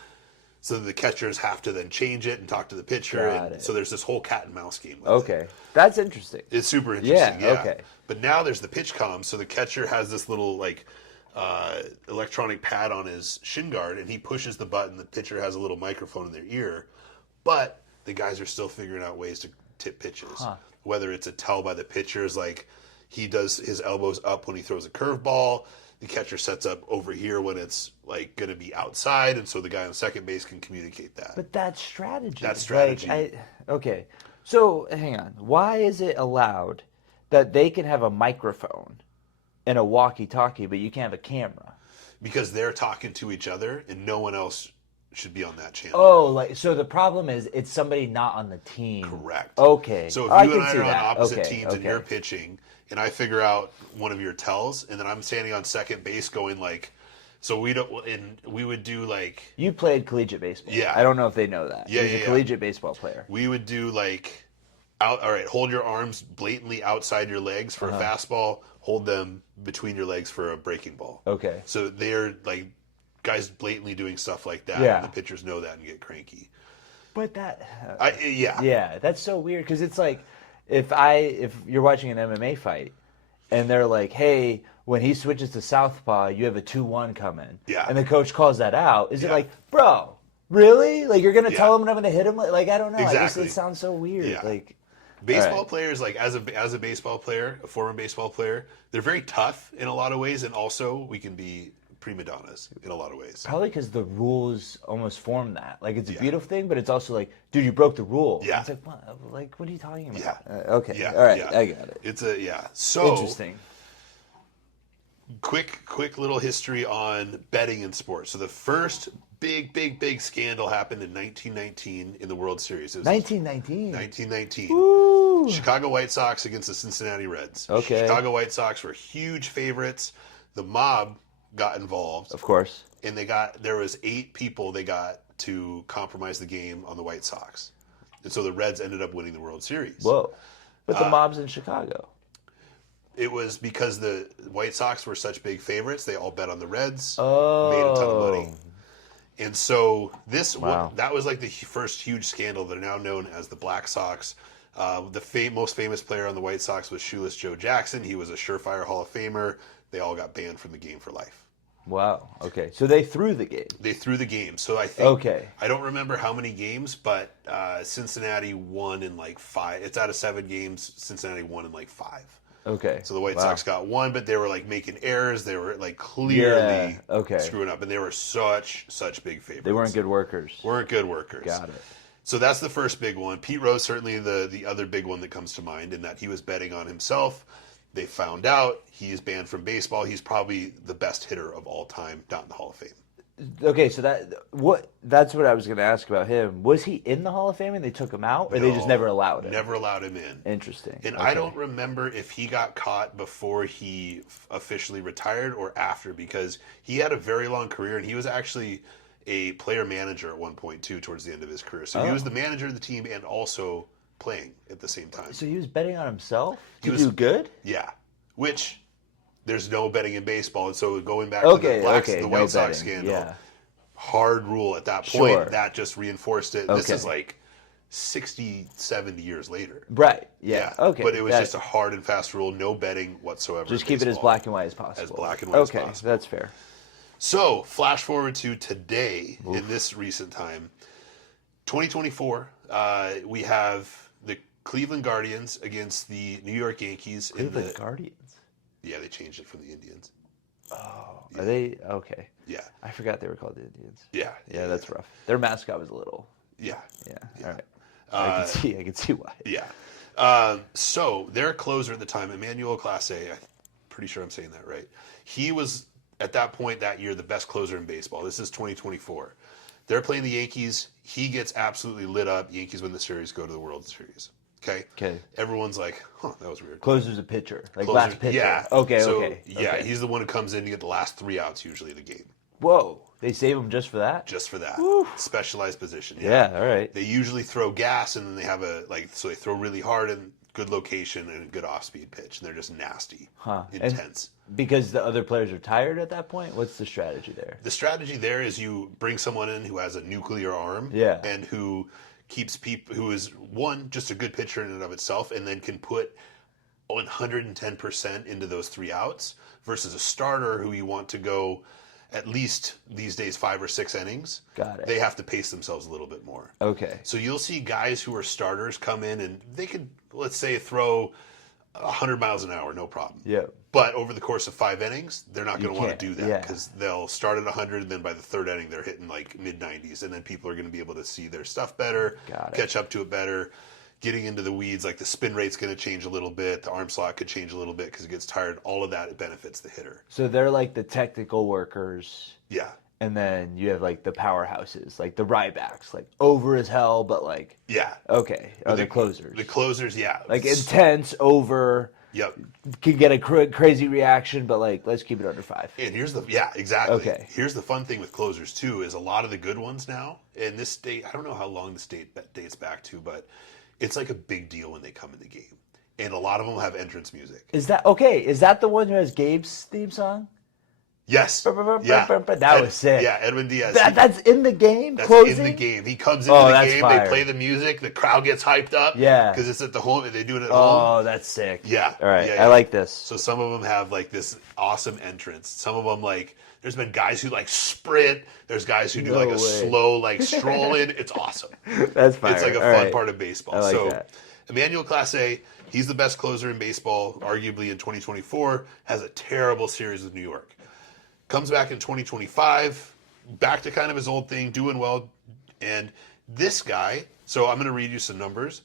So the catchers have to then change it and talk to the pitcher. So there's this whole cat and mouse game. Okay. That's interesting. It's super interesting. Yeah. Okay. But now there's the pitch comm. So the catcher has this little like electronic pad on his shin guard, and he pushes the button. The pitcher has a little microphone in their ear. But the guys are still figuring out ways to tip pitches. Whether it's a tell by the pitchers, like he does his elbows up when he throws a curveball. The catcher sets up over here when it's like going to be outside, and so the guy on second base can communicate that. But that's strategy. That's strategy. Okay. So hang on. Why is it allowed that they can have a microphone and a walkie-talkie, but you can't have a camera? Because they're talking to each other, and no one else should be on that channel. Oh, like so the problem is it's somebody not on the team. Correct. Okay. So if you and I are on opposite teams and you're pitching, and I figure out one of your tells, and then I'm standing on second base going like, so we don't, and we would do like. You played collegiate baseball. Yeah. I don't know if they know that. Yeah, He's a collegiate baseball player. We would do like, all right, hold your arms blatantly outside your legs for a fastball, hold them between your legs for a breaking ball. Okay. So they're like guys blatantly doing stuff like that. Yeah. And the pitchers know that and get cranky. But that. Yeah, that's so weird because it's like if you're watching an MMA fight and they're like, hey, when he switches to southpaw, you have a 2-1 coming. Yeah. And the coach calls that out. Is it like, bro, really? Like you're gonna tell him I'm gonna hit him? Like I don't know. Exactly. It sounds so weird. Yeah. Like baseball players, like as a baseball player, a former baseball player, they're very tough in a lot of ways, and also we can be prima donnas in a lot of ways. Probably because the rules almost form that. Like it's a beautiful thing, but it's also like, dude, you broke the rule. Yeah. It's like, what are you talking about? Yeah. Okay. Yeah. All right. Yeah. I got it. It's so Interesting. Quick little history on betting in sports. So the first big scandal happened in 1919 in the World Series. It was 1919. 1919. Woo. Chicago White Sox against the Cincinnati Reds. Okay. Chicago White Sox were huge favorites. The mob got involved. Of course. And there was 8 people they got to compromise the game on the White Sox. And so the Reds ended up winning the World Series. Whoa. But the mob's in Chicago. It was because the White Sox were such big favorites. They all bet on the Reds. Oh. Made a ton of money. And so Wow. that was like the first huge scandal. They're now known as the Black Sox. The most famous player on the White Sox was Shoeless Joe Jackson. He was a surefire Hall of Famer. They all got banned from the game for life. Wow. Okay. So they threw the game. They threw the game. So I think Okay. I don't remember how many games, but Cincinnati won in like 5. It's out of 7 games. Cincinnati won in like 5. Okay. So the White Wow. Sox got 1, but they were like making errors. They were like clearly okay. screwing up, and they were such big favorites. They weren't good workers. Weren't good workers. Got it. So that's the first big one. Pete Rose, certainly the other big one that comes to mind, in that he was betting on himself. They found out he is banned from baseball. He's probably the best hitter of all time, not in the Hall of Fame. Okay, so that's what I was going to ask about him. Was he in the Hall of Fame and they took him out, or they just never allowed him? Never allowed him in. Interesting. And Okay. I don't remember if he got caught before he officially retired or after, because he had a very long career, and he was actually a player manager at one point too, towards the end of his career. So he was the manager of the team and also playing at the same time. So he was betting on himself to was- do good? Yeah, which there's no betting in baseball, and so going back Okay, to the no White Sox betting, scandal, yeah. hard rule at that point. Sure. That just reinforced it. This Okay. is like 60, 70 years later. Right. Yeah. Okay. But it was That- just a hard and fast rule, no betting whatsoever. just in keep it as baseball. black and white as possible. As black and white as okay, possible. that's fair. So, flash forward to today, in this recent time, 2024, we have the Cleveland Guardians against the New York Yankees. Cleveland Guardians. Yeah, they changed it from the Indians. Oh, are they okay? Yeah, I forgot they were called the Indians. yeah, Yeah, that's rough. Their mascot was a little. yeah, Yeah. All right. I can see why. yeah. So their closer at the time, Emmanuel Clase, I'm pretty sure I'm saying that right. He was at that point that year the best closer in baseball. This is 2024. They're playing the Yankees. He gets absolutely lit up. Yankees win the series, go to the World Series. Okay. Okay. Everyone's like, "Huh, that was weird." Closer's a pitcher, like Closer- last pitcher. Yeah. Okay. So, okay. Yeah, okay. he's the one who comes in to get the last 3 outs usually of the game, Whoa! They save him just for that. just for that specialized position. Yeah. All right. They usually throw gas, and then they have so they throw really hard and good location and a good off-speed pitch, and they're just nasty, Huh. And intense. because the other players are tired at that point. What's the strategy there? The strategy there is you bring someone in who has a nuclear arm, Yeah. and who keeps people, who is one, just a good pitcher in and of itself, and then can put 110% into those 3 outs, versus a starter who you want to go at least these days 5 or 6 innings. Got it. They have to pace themselves a little bit more. Okay. So you'll see guys who are starters come in and they could, let's say, throw 100 miles an hour, no problem. Yeah. But over the course of 5 innings, they're not going to want can't, to do that, yeah. because they'll start at 100, and then by the 3rd inning, they're hitting like mid-90s, and then people are going to be able to see their stuff better, Got it. catch up to it better, getting into the weeds. Like the spin rate's going to change a little bit, the arm slot could change a little bit because it gets tired. All of that, it benefits the hitter. So they're like the technical workers, Yeah, and then you have like the powerhouses, like the Rybacks, like over as hell, but like yeah. okay, are the closers, The closers, yeah. like intense, over, Yep. can get a crazy reaction, but like let's keep it under 5. And exactly. Okay. Here's the fun thing with closers too, is a lot of the good ones now in this state. I don't know how long the state dates back to, but it's like a big deal when they come in the game, and a lot of them have entrance music. Is that okay? Is that the one who has Gabe's theme song? Yes. Yeah. That was sick. Yeah, Edwin Diaz. That's in the game. That's closing? in the game. He comes into Oh, the that's game. fire. They play the music. The crowd gets hyped up. Yeah. because it's at the home. They do it at home. Oh, that's sick. Yeah. All right. Yeah, yeah. I like this. So some of them have like this awesome entrance. Some of them, like, there's been guys who like sprint. There's guys who do No like a way. slow like stroll in. It's awesome. That's fire. It's like a All fun right. part of baseball. I like So that. Emmanuel Clase, he's the best closer in baseball, arguably in 2024. Has a terrible series with New York. Comes back in 2025, back to kind of his old thing, doing well. And this guy, so I'm going to read you some numbers.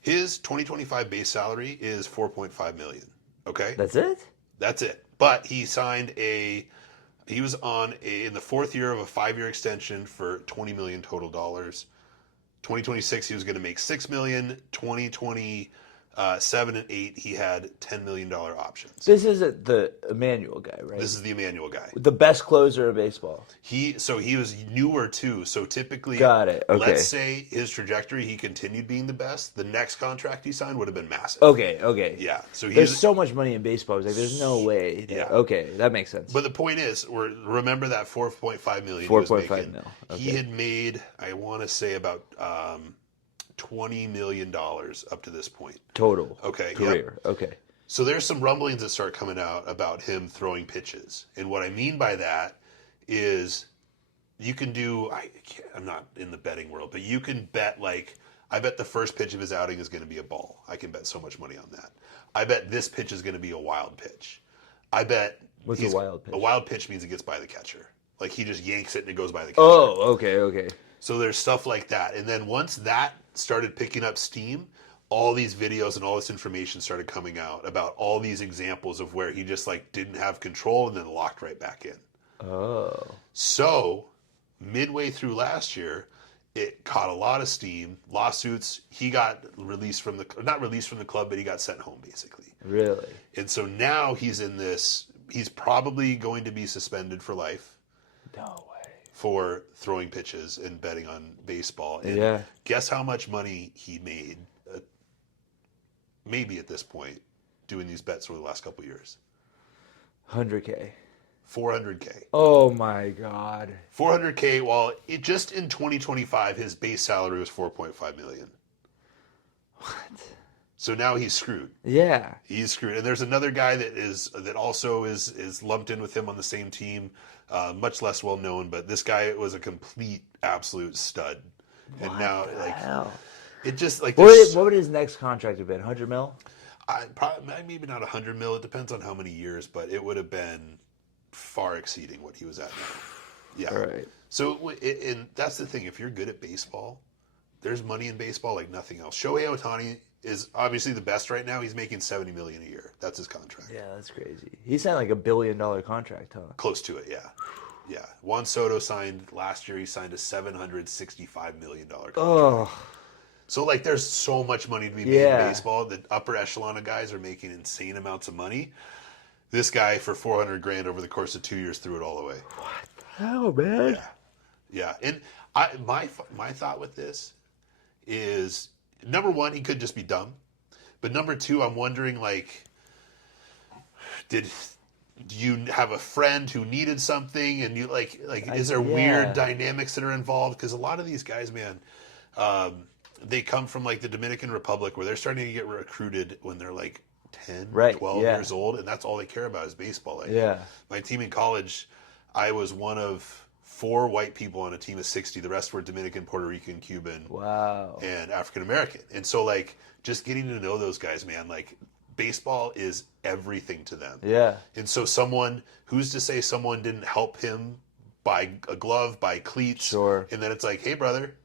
His 2025 base salary is $4.5 million. Okay, That's it? that's it. But he signed he was in the 4th year of a 5-year extension for $20 million total dollars. 2026, he was going to make $6 million. 2027, 7 and 8, he had $10 million options. This isn't the Emmanuel guy, right? This is the Emmanuel guy. The best closer in baseball. He was newer too. So typically, Got it. Okay. let's say his trajectory, he continued being the best. The next contract he signed would have been massive. Okay. Yeah. So there's so much money in baseball. It's like there's no way. Yeah. Okay, that makes sense. But the point is, remember that 4.5 million. 4.5 mil. Okay. He had made, I want to say, about $20 million up to this point. Total. Okay. Career. Yep. Okay. So there's some rumblings that start coming out about him throwing pitches. And what I mean by that is you can do, I'm not in the betting world, but you can bet I bet the first pitch of his outing is going to be a ball. I can bet so much money on that. I bet this pitch is going to be a wild pitch. I bet. What's a wild pitch? A wild pitch means it gets by the catcher. Like he just yanks it and it goes by the catcher. Oh, okay. So there's stuff like that. And then once that started picking up steam, all these videos and all this information started coming out about all these examples of where he just didn't have control and then locked right back in. Oh. So midway through last year, it caught a lot of steam, lawsuits. He got not released from the club, but he got sent home basically. Really? And so now he's in this, he's probably going to be suspended for life. No way. For throwing pitches and betting on baseball. And yeah. Guess how much money he made, maybe at this point, doing these bets over the last couple of years? $100K. $400K. Oh my God. $400K. While just in 2025, his base salary was $4.5 million. What? So now he's screwed. Yeah. He's screwed. And there's another guy that also is lumped in with him on the same team, much less well known, but this guy was a complete, absolute stud. And now, hell? It just what would his next contract have been? 100 mil? Maybe not 100 mil. It depends on how many years, but it would have been far exceeding what he was at now. Yeah. All right. So, and that's the thing. If you're good at baseball, there's money in baseball like nothing else. Shohei Ohtani is obviously the best right now. He's making $70 million a year. That's his contract. Yeah, that's crazy. He signed like $1 billion contract, huh? Close to it, yeah. Yeah. Juan Soto signed last year. He signed a $765 million contract. Oh. So there's so much money to be made in baseball. The upper echelon of guys are making insane amounts of money. This guy for $400,000 over the course of 2 years threw it all away. What the hell, man? Yeah. And my thought with this is, number one, he could just be dumb. But number two, I'm wondering, do you have a friend who needed something, and you is there weird dynamics that are involved? Because a lot of these guys, man, they come from the Dominican Republic, where they're starting to get recruited when they're 10, 12 years old, and that's all they care about is baseball. My team in college, I was one of 4 white people on a team of 60. The rest were Dominican, Puerto Rican, Cuban, and African American. And so just getting to know those guys, man, baseball is everything to them. Yeah. And so who's to say someone didn't help him buy a glove, buy cleats, Sure. and then it's hey brother,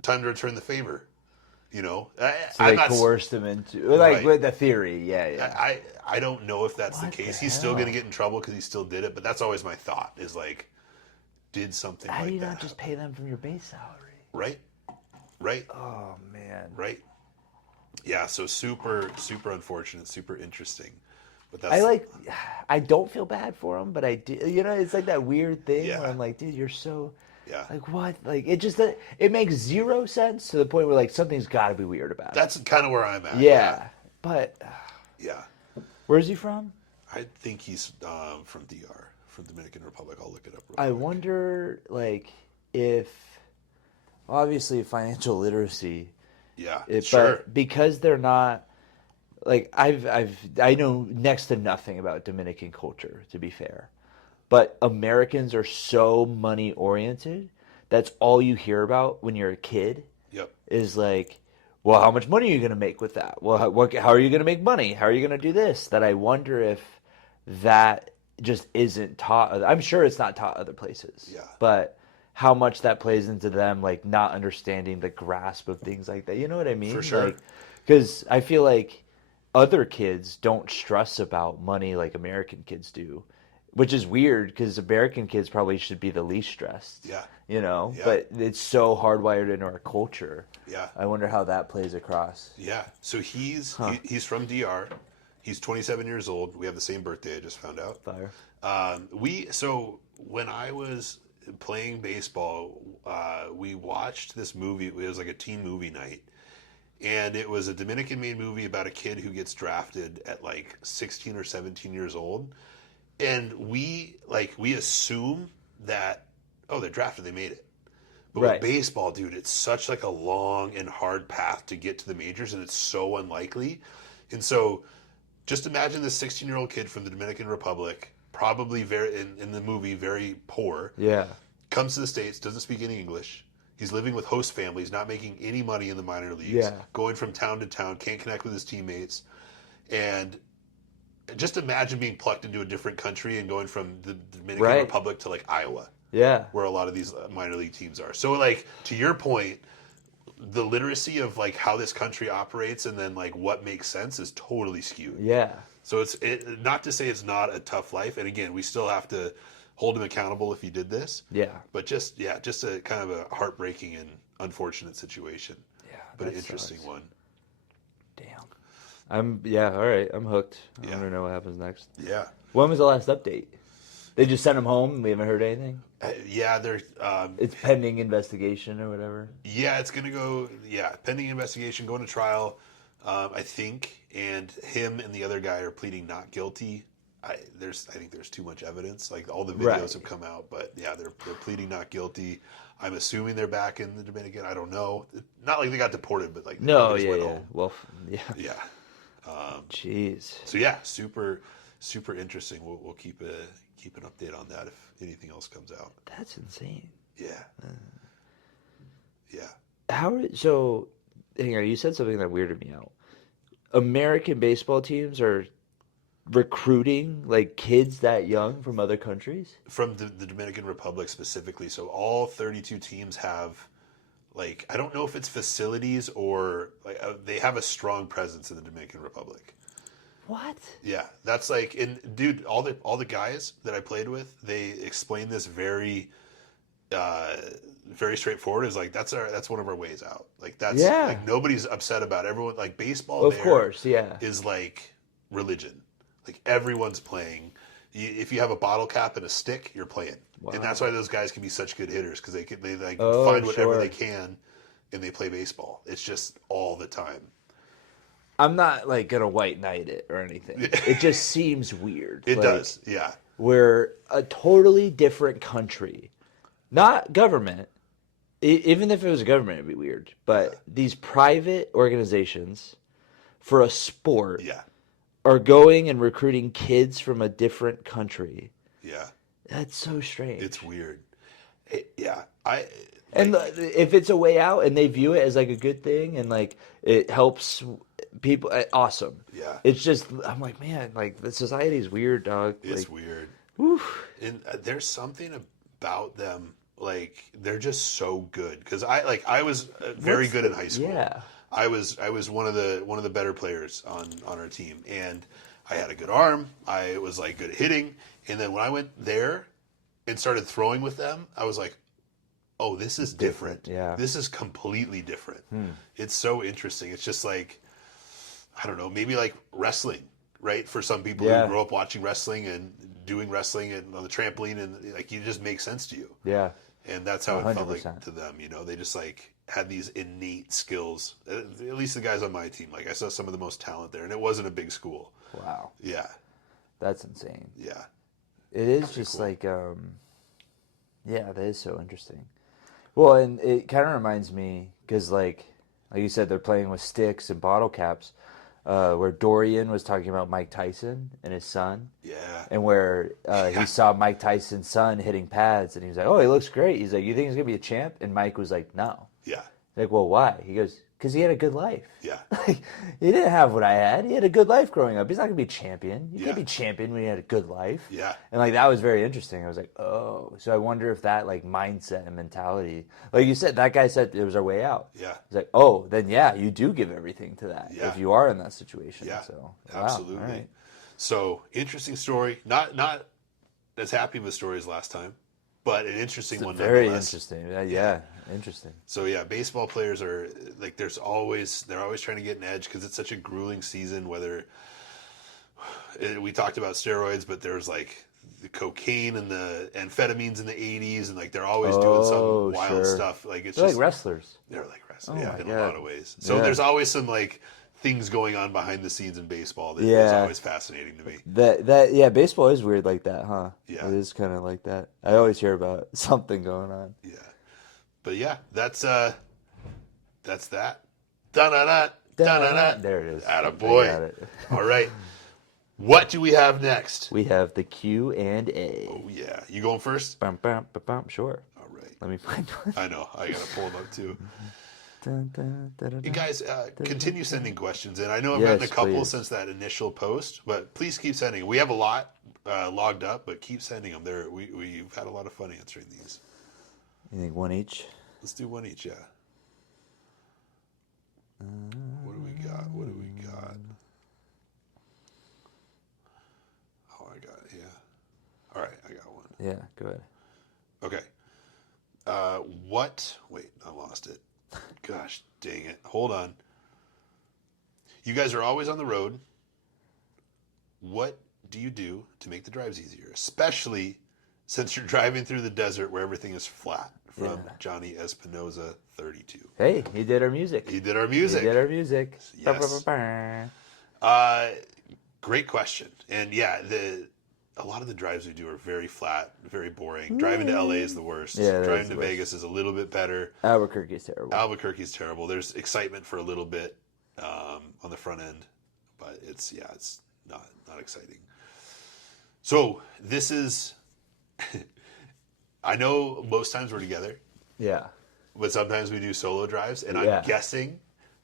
time to return the favor. So they coerced him into with the theory. Yeah. I don't know if that's the case. He's still going to get in trouble because he still did it, but that's always my thought is did something like that. How do you not just pay them from your base salary? Right. Oh man. Right. Yeah. So super, super unfortunate. Super interesting. But that's I don't feel bad for him, but I do. It's that weird thing where I'm dude, you're so. Yeah. What? It makes zero sense to the point where something's got to be weird about it. That's kind of where I'm at. Yeah. But. Yeah. Where's he from? I think he's from DR, from Dominican Republic. I'll look it up real quick. I wonder, if obviously financial literacy. Yeah. Sure. But because they're not. I know next to nothing about Dominican culture, to be fair. But Americans are so money oriented. That's all you hear about when you're a kid. Yep. Is well, how much money are you going to make with that? Well, how are you going to make money? How are you going to do this? That I wonder if that just isn't taught. I'm sure it's not taught other places. Yeah. But how much that plays into them, not understanding the grasp of things like that. You know what I mean? For sure. Because I feel other kids don't stress about money like American kids do. which is weird because American kids probably should be the least stressed. Yeah. You know, Yeah. but it's so hardwired into our culture. Yeah. I wonder how that plays across. Yeah. So he's from DR. He's 27 years old. We have the same birthday. I just found out. Fire. So when I was playing baseball, we watched this movie. It was like a teen movie night, and it was a Dominican-made movie about a kid who gets drafted at like 16 or 17 years old, and we assume that, oh, they're drafted, they made it. But Right. with baseball, dude, it's such like a long and hard path to get to the majors, and it's so unlikely. And so, just imagine this 16-year-old kid from the Dominican Republic, probably very in the movie very poor, Yeah. comes to the States, doesn't speak any English. He's living with host families, not making any money in the minor leagues, Yeah. going from town to town, can't connect with his teammates, and just imagine being plucked into a different country and going from the Dominican Right. Republic to like Iowa, Yeah. where a lot of these minor league teams are. So like to your point, the literacy of like how this country operates and then like what makes sense is totally skewed. Yeah. So it's not to say it's not a tough life, and again, we still have to hold him accountable if he did this. Yeah. But just a kind of a heartbreaking and unfortunate situation. Yeah. But an that interesting sucks. one. Damn. All right. I'm hooked. I Yeah. want to know what happens next. Yeah. When was the last update? They just sent him home. We haven't heard anything. Yeah, they're It's pending investigation or whatever. yeah, it's gonna go pending investigation, going to trial, I think, and him and the other guy are pleading not guilty. I think there's too much evidence. Like all the videos Right. have come out, but yeah, they're pleading not guilty. I'm assuming they're back in the Dominican. I don't know. Not like they got deported, but like they No. just Yeah. went Yeah. home. Well. Yeah. Yeah. Jeez. So yeah, super interesting. We'll keep an update on that if anything else comes out. That's insane. Yeah. Yeah. So? Hang on. You said something that weirded me out. American baseball teams are recruiting like kids that young from other countries. From the Dominican Republic specifically. So all 32 teams have, like, I don't know if it's facilities or like they have a strong presence in the Dominican Republic. What? Yeah, that's like, and dude, all the guys that I played with, they explain this very, very straightforward. Is like that's one of our ways out. Like that's Yeah. like nobody's upset about it. Everyone like baseball. Of there course. Yeah. is like religion. Like everyone's playing. If you have a bottle cap and a stick, you're playing, and that's why those guys can be such good hitters because they like find whatever sure. they can, and they play baseball. It's just all the time. I'm not like gonna white knight it or anything. It just seems weird. It Like, does, yeah, We're a totally different country, not government. Even if it was a government, it'd be weird. But these private organizations for a sport yeah, are going and recruiting kids from a different country. yeah. That's so strange. It's weird. And if it's a way out and they view it as like a good thing and like it helps people, awesome. Yeah. It's just, I'm like, man, like the society is weird, dog. It's Like, weird. oof. And there's something about them, like they're just so good. Because I was very good in high school. Yeah. I was one of the better players on our team, and I had a good arm. I was like good at hitting, and then when I went there and started throwing with them, I was like, oh, this is different. Yeah. This is completely different. It's so interesting. It's just like, I don't know, maybe like wrestling, right? For some people Yeah. who grow up watching wrestling and doing wrestling and on the trampoline, and like it just makes sense to you. Yeah. And that's how it felt like 100%. to them. You know, they just like had these innate skills. At least the guys on my team. Like I saw some of the most talent there, and it wasn't a big school. Wow. Yeah, That's insane. yeah, It is just like, yeah, that is so interesting. Well, and it kind of reminds me, because like you said, they're playing with sticks and bottle caps, where Dorian was talking about Mike Tyson and his son. yeah, And where he saw Mike Tyson's son hitting pads, and he was like, "Oh, he looks great." He's like, "You think he's gonna be a champ?" And Mike was like, "No." yeah, Like, well, why? He goes, "Because he had a good life. yeah, Like, he didn't have what I had. He had a good life growing up. He's not gonna be a champion. You Yeah. can't be champion when you had a good life." yeah. And like that was very interesting. I was like, "Oh," so I wonder if that like mindset and mentality, like you said, that guy said it was our way out. Yeah. It's like, oh, then yeah, you do give everything to that Yeah. if you are in that situation. Yeah, So wow, absolutely. all right. So interesting story. Not as happy of a story as last time, but an interesting one Very nonetheless. interesting. Yeah, interesting. So yeah, baseball players are like they're always trying to get an edge because it's such a grueling season. Whether we talked about steroids, but there's like the cocaine and the amphetamines in the '80s, and like they're always doing Oh, some wild sure. stuff. Like it's They're just like wrestlers. they're like wrestling, Oh yeah, my in God. a lot of ways. So Yeah. there's always some like things going on behind the scenes in baseball that is Yeah. always fascinating to me. Yeah, baseball is weird like that, huh? Yeah. It is kind of like that. I always hear about something going on. Yeah, but yeah, that's that. Da-da-da, da-da-da. There it is. Attaboy. I got it. All right. What do we have next? We have the Q&A. Oh, yeah. You going first? Bum, bum, bum, bum. Sure. All right. Let me find one. I know. I got to pull them up, too. Dun, dun, dun, dun, You dun. guys, continue sending questions in. I know I've Yes, gotten a couple please. since that initial post, but please keep sending. We have a lot logged up, but keep sending them. We've had a lot of fun answering these. You think one each? Let's do one each, yeah. What do we got? What do we got? Oh, I got it, yeah. All right, I got one. Yeah, go ahead. Okay. Wait, I lost it. Gosh, dang it. Hold on. You guys are always on the road. What do you do to make the drives easier? Especially since you're driving through the desert where everything is flat. From Yeah. Johnny Espinoza, 32. Hey, he did our music. He did our music. He did our music. Yes. Ba, ba, ba, ba. Great question. And yeah, a lot of the drives we do are very flat, very boring. Driving to LA is the worst. Yeah, that is Driving the to worst. Vegas is a little bit better. Albuquerque's terrible. Albuquerque's terrible. There's excitement for a little bit on the front end, but it's not exciting. So this is, I know most times we're together, Yeah. but sometimes we do solo drives, and Yeah. I'm guessing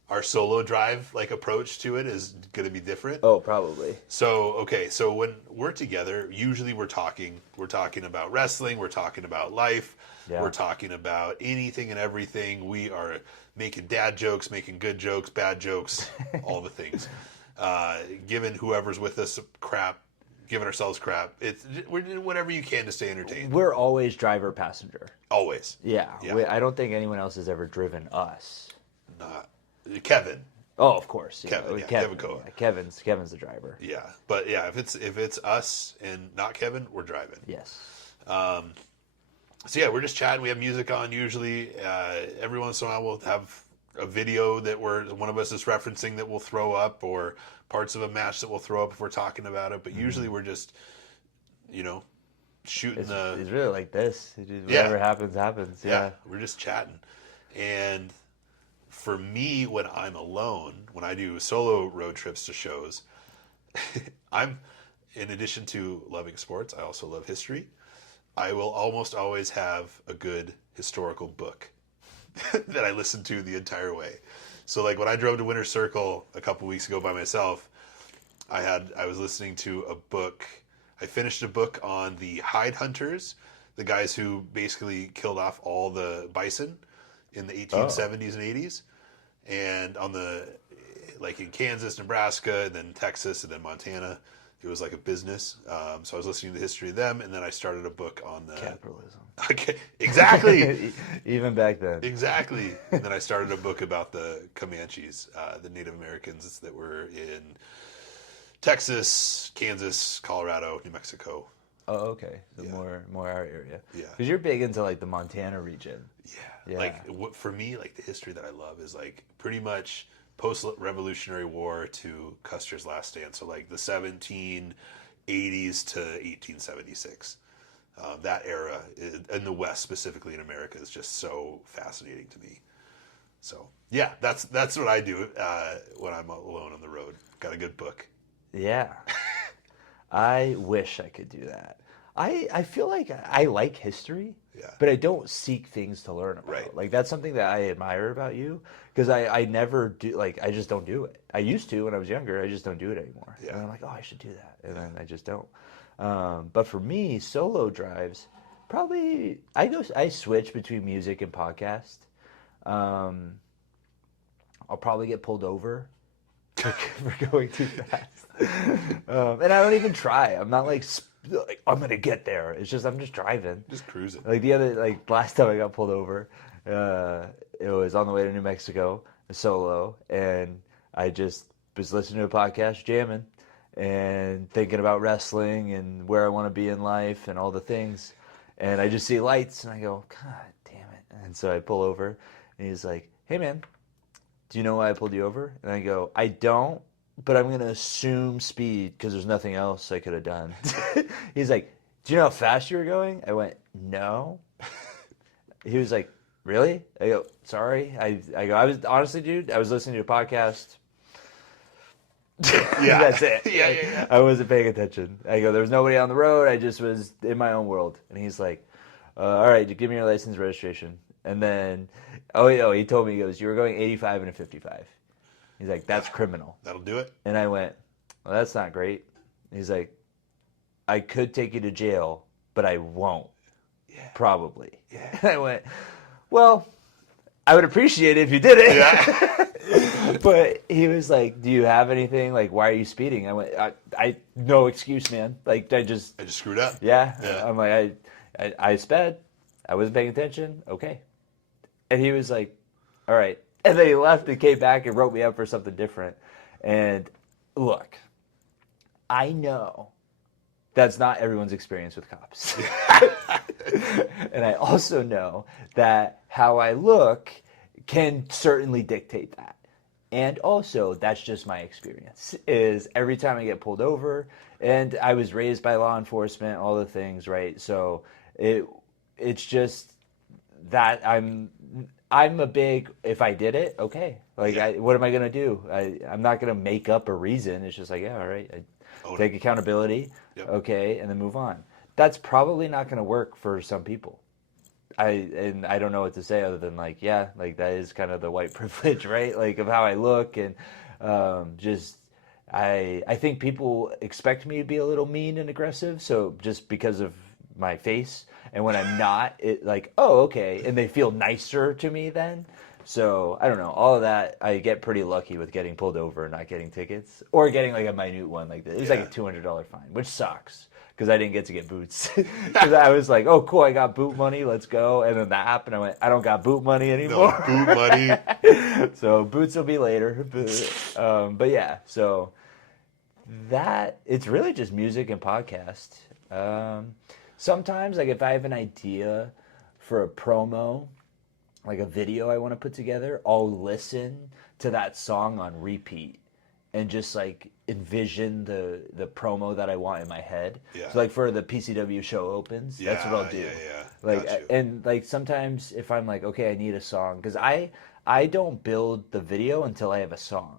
our solo drive like approach to it is going to be different. Oh, probably. So, okay, so when we're together, usually we're talking about wrestling, we're talking about life, Yeah. we're talking about anything and everything. We are making dad jokes, making good jokes, bad jokes, all the things. Giving whoever's with us crap, giving ourselves crap. We're doing whatever you can to stay entertained. We're always driver passenger. Always. Yeah. Yeah. I don't think anyone else has ever driven us. Not Kevin. Oh, of course. Yeah. Kevin, yeah, Kevin Cohen. Yeah, Kevin's the driver. Yeah. But yeah, if it's us and not Kevin, we're driving. Yes. So yeah, we're just chatting. We have music on usually. Every once in a while, we'll have a video that one of us is referencing that we'll throw up, or parts of a match that we'll throw up if we're talking about it. But usually, we're just, shooting It's really like this. Whatever happens, happens. Yeah. we're just chatting. And for me, when I'm alone, when I do solo road trips to shows, in addition to loving sports, I also love history. I will almost always have a good historical book that I listen to the entire way. So like when I drove to Winter Circle a couple weeks ago by myself, I was listening to a book. I finished a book on the hide hunters, the guys who basically killed off all the bison in the 1870s and 80s. And on in Kansas, Nebraska, and then Texas, and then Montana, it was like a business. So I was listening to the history of them, and then I started a book on the Capitalism. Okay, exactly. Even back then. Exactly. And then I started a book about the Comanches, the Native Americans that were in Texas, Kansas, Colorado, New Mexico. Oh, okay. Yeah. More our area. Yeah. Because you're big into like the Montana region. Yeah. Like for me, like the history that I love is like pretty much post-Revolutionary War to Custer's last stand. So like the 1780s to 1876. That era in the West, specifically in America, is just so fascinating to me. So yeah, that's what I do when I'm alone on the road. Got a good book. Yeah. I wish I could do that. I feel like I like history, Yeah. but I don't seek things to learn about. Right. Like that's something that I admire about you, because I never do, like I just don't do it. I used to when I was younger. I just don't do it anymore. Yeah. And I'm like, oh, I should do that, and then I just don't. But for me, solo drives, probably I switch between music and podcast. I'll probably get pulled over for going too fast. And I don't even try. I'm not like like I'm gonna get there. It's just I'm just driving. Just cruising. Like last time I got pulled over, it was on the way to New Mexico, solo, and I just was listening to a podcast, jamming, and thinking about wrestling and where I want to be in life and all the things. And I just see lights, and I go, God damn it! And so I pull over, and he's like, Hey man, do you know why I pulled you over? And I go, I don't, but I'm gonna assume speed because there's nothing else I could have done. He's like, do you know how fast you were going? I went, no. He was like, really? I go, sorry. I was honestly, dude, I was listening to a podcast. Yeah. That's it. Yeah. I wasn't paying attention. I go, there was nobody on the road. I just was in my own world. And he's like, all right, give me your license registration. And then, he told me, he goes, you were going 85 and a 55. He's like, that's criminal. That'll do it. And I went, well, that's not great. He's like, I could take you to jail, but I won't. Yeah. Probably. Yeah. And I went, well, I would appreciate it if you did it. Yeah. But he was like, do you have anything? Like, why are you speeding? I went, I no excuse, man. Like, I just screwed up. Yeah. Yeah. I'm like, I sped. I wasn't paying attention. Okay. And he was like, all right. And then he left and came back and wrote me up for something different. And look, I know that's not everyone's experience with cops. And I also know that how I look can certainly dictate that. And also, that's just my experience, is every time I get pulled over, and I was raised by law enforcement, all the things, right? So it's just that I'm a big, if I did it, okay. Like, what am I going to do? I'm not going to make up a reason. It's just like, yeah, all right. I take accountability, okay, and then move on. That's probably not going to work for some people. I don't know what to say other than like, yeah, like that is kind of the white privilege, right? Like of how I look and I think people expect me to be a little mean and aggressive. So just because of my face, and when I'm not, it like, oh, okay, and they feel nicer to me then. So I don't know. All of that, I get pretty lucky with getting pulled over and not getting tickets, or getting like a minute one like this. It was like a $200 fine, which sucks because I didn't get to get boots. Because I was like, oh, cool, I got boot money, let's go. And then that happened. I went, I don't got boot money anymore. No, boot money. So boots will be later. But yeah, so that it's really just music and podcast. Sometimes, like if I have an idea for a promo, like a video I want to put together, I'll listen to that song on repeat and just like envision the promo that I want in my head. Yeah. So like for the PCW show opens, that's what I'll do. Yeah. Like and like sometimes if I'm like, okay, I need a song, because I don't build the video until I have a song.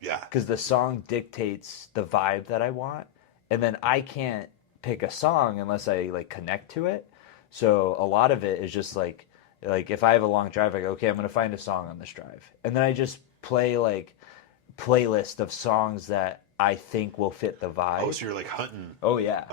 Yeah. Because the song dictates the vibe that I want, and then I can't pick a song unless I like connect to it. So a lot of it is just like if I have a long drive, I go, okay, I'm gonna find a song on this drive, and then I just play like playlist of songs that I think will fit the vibe. Oh, so you're like hunting. Oh yeah.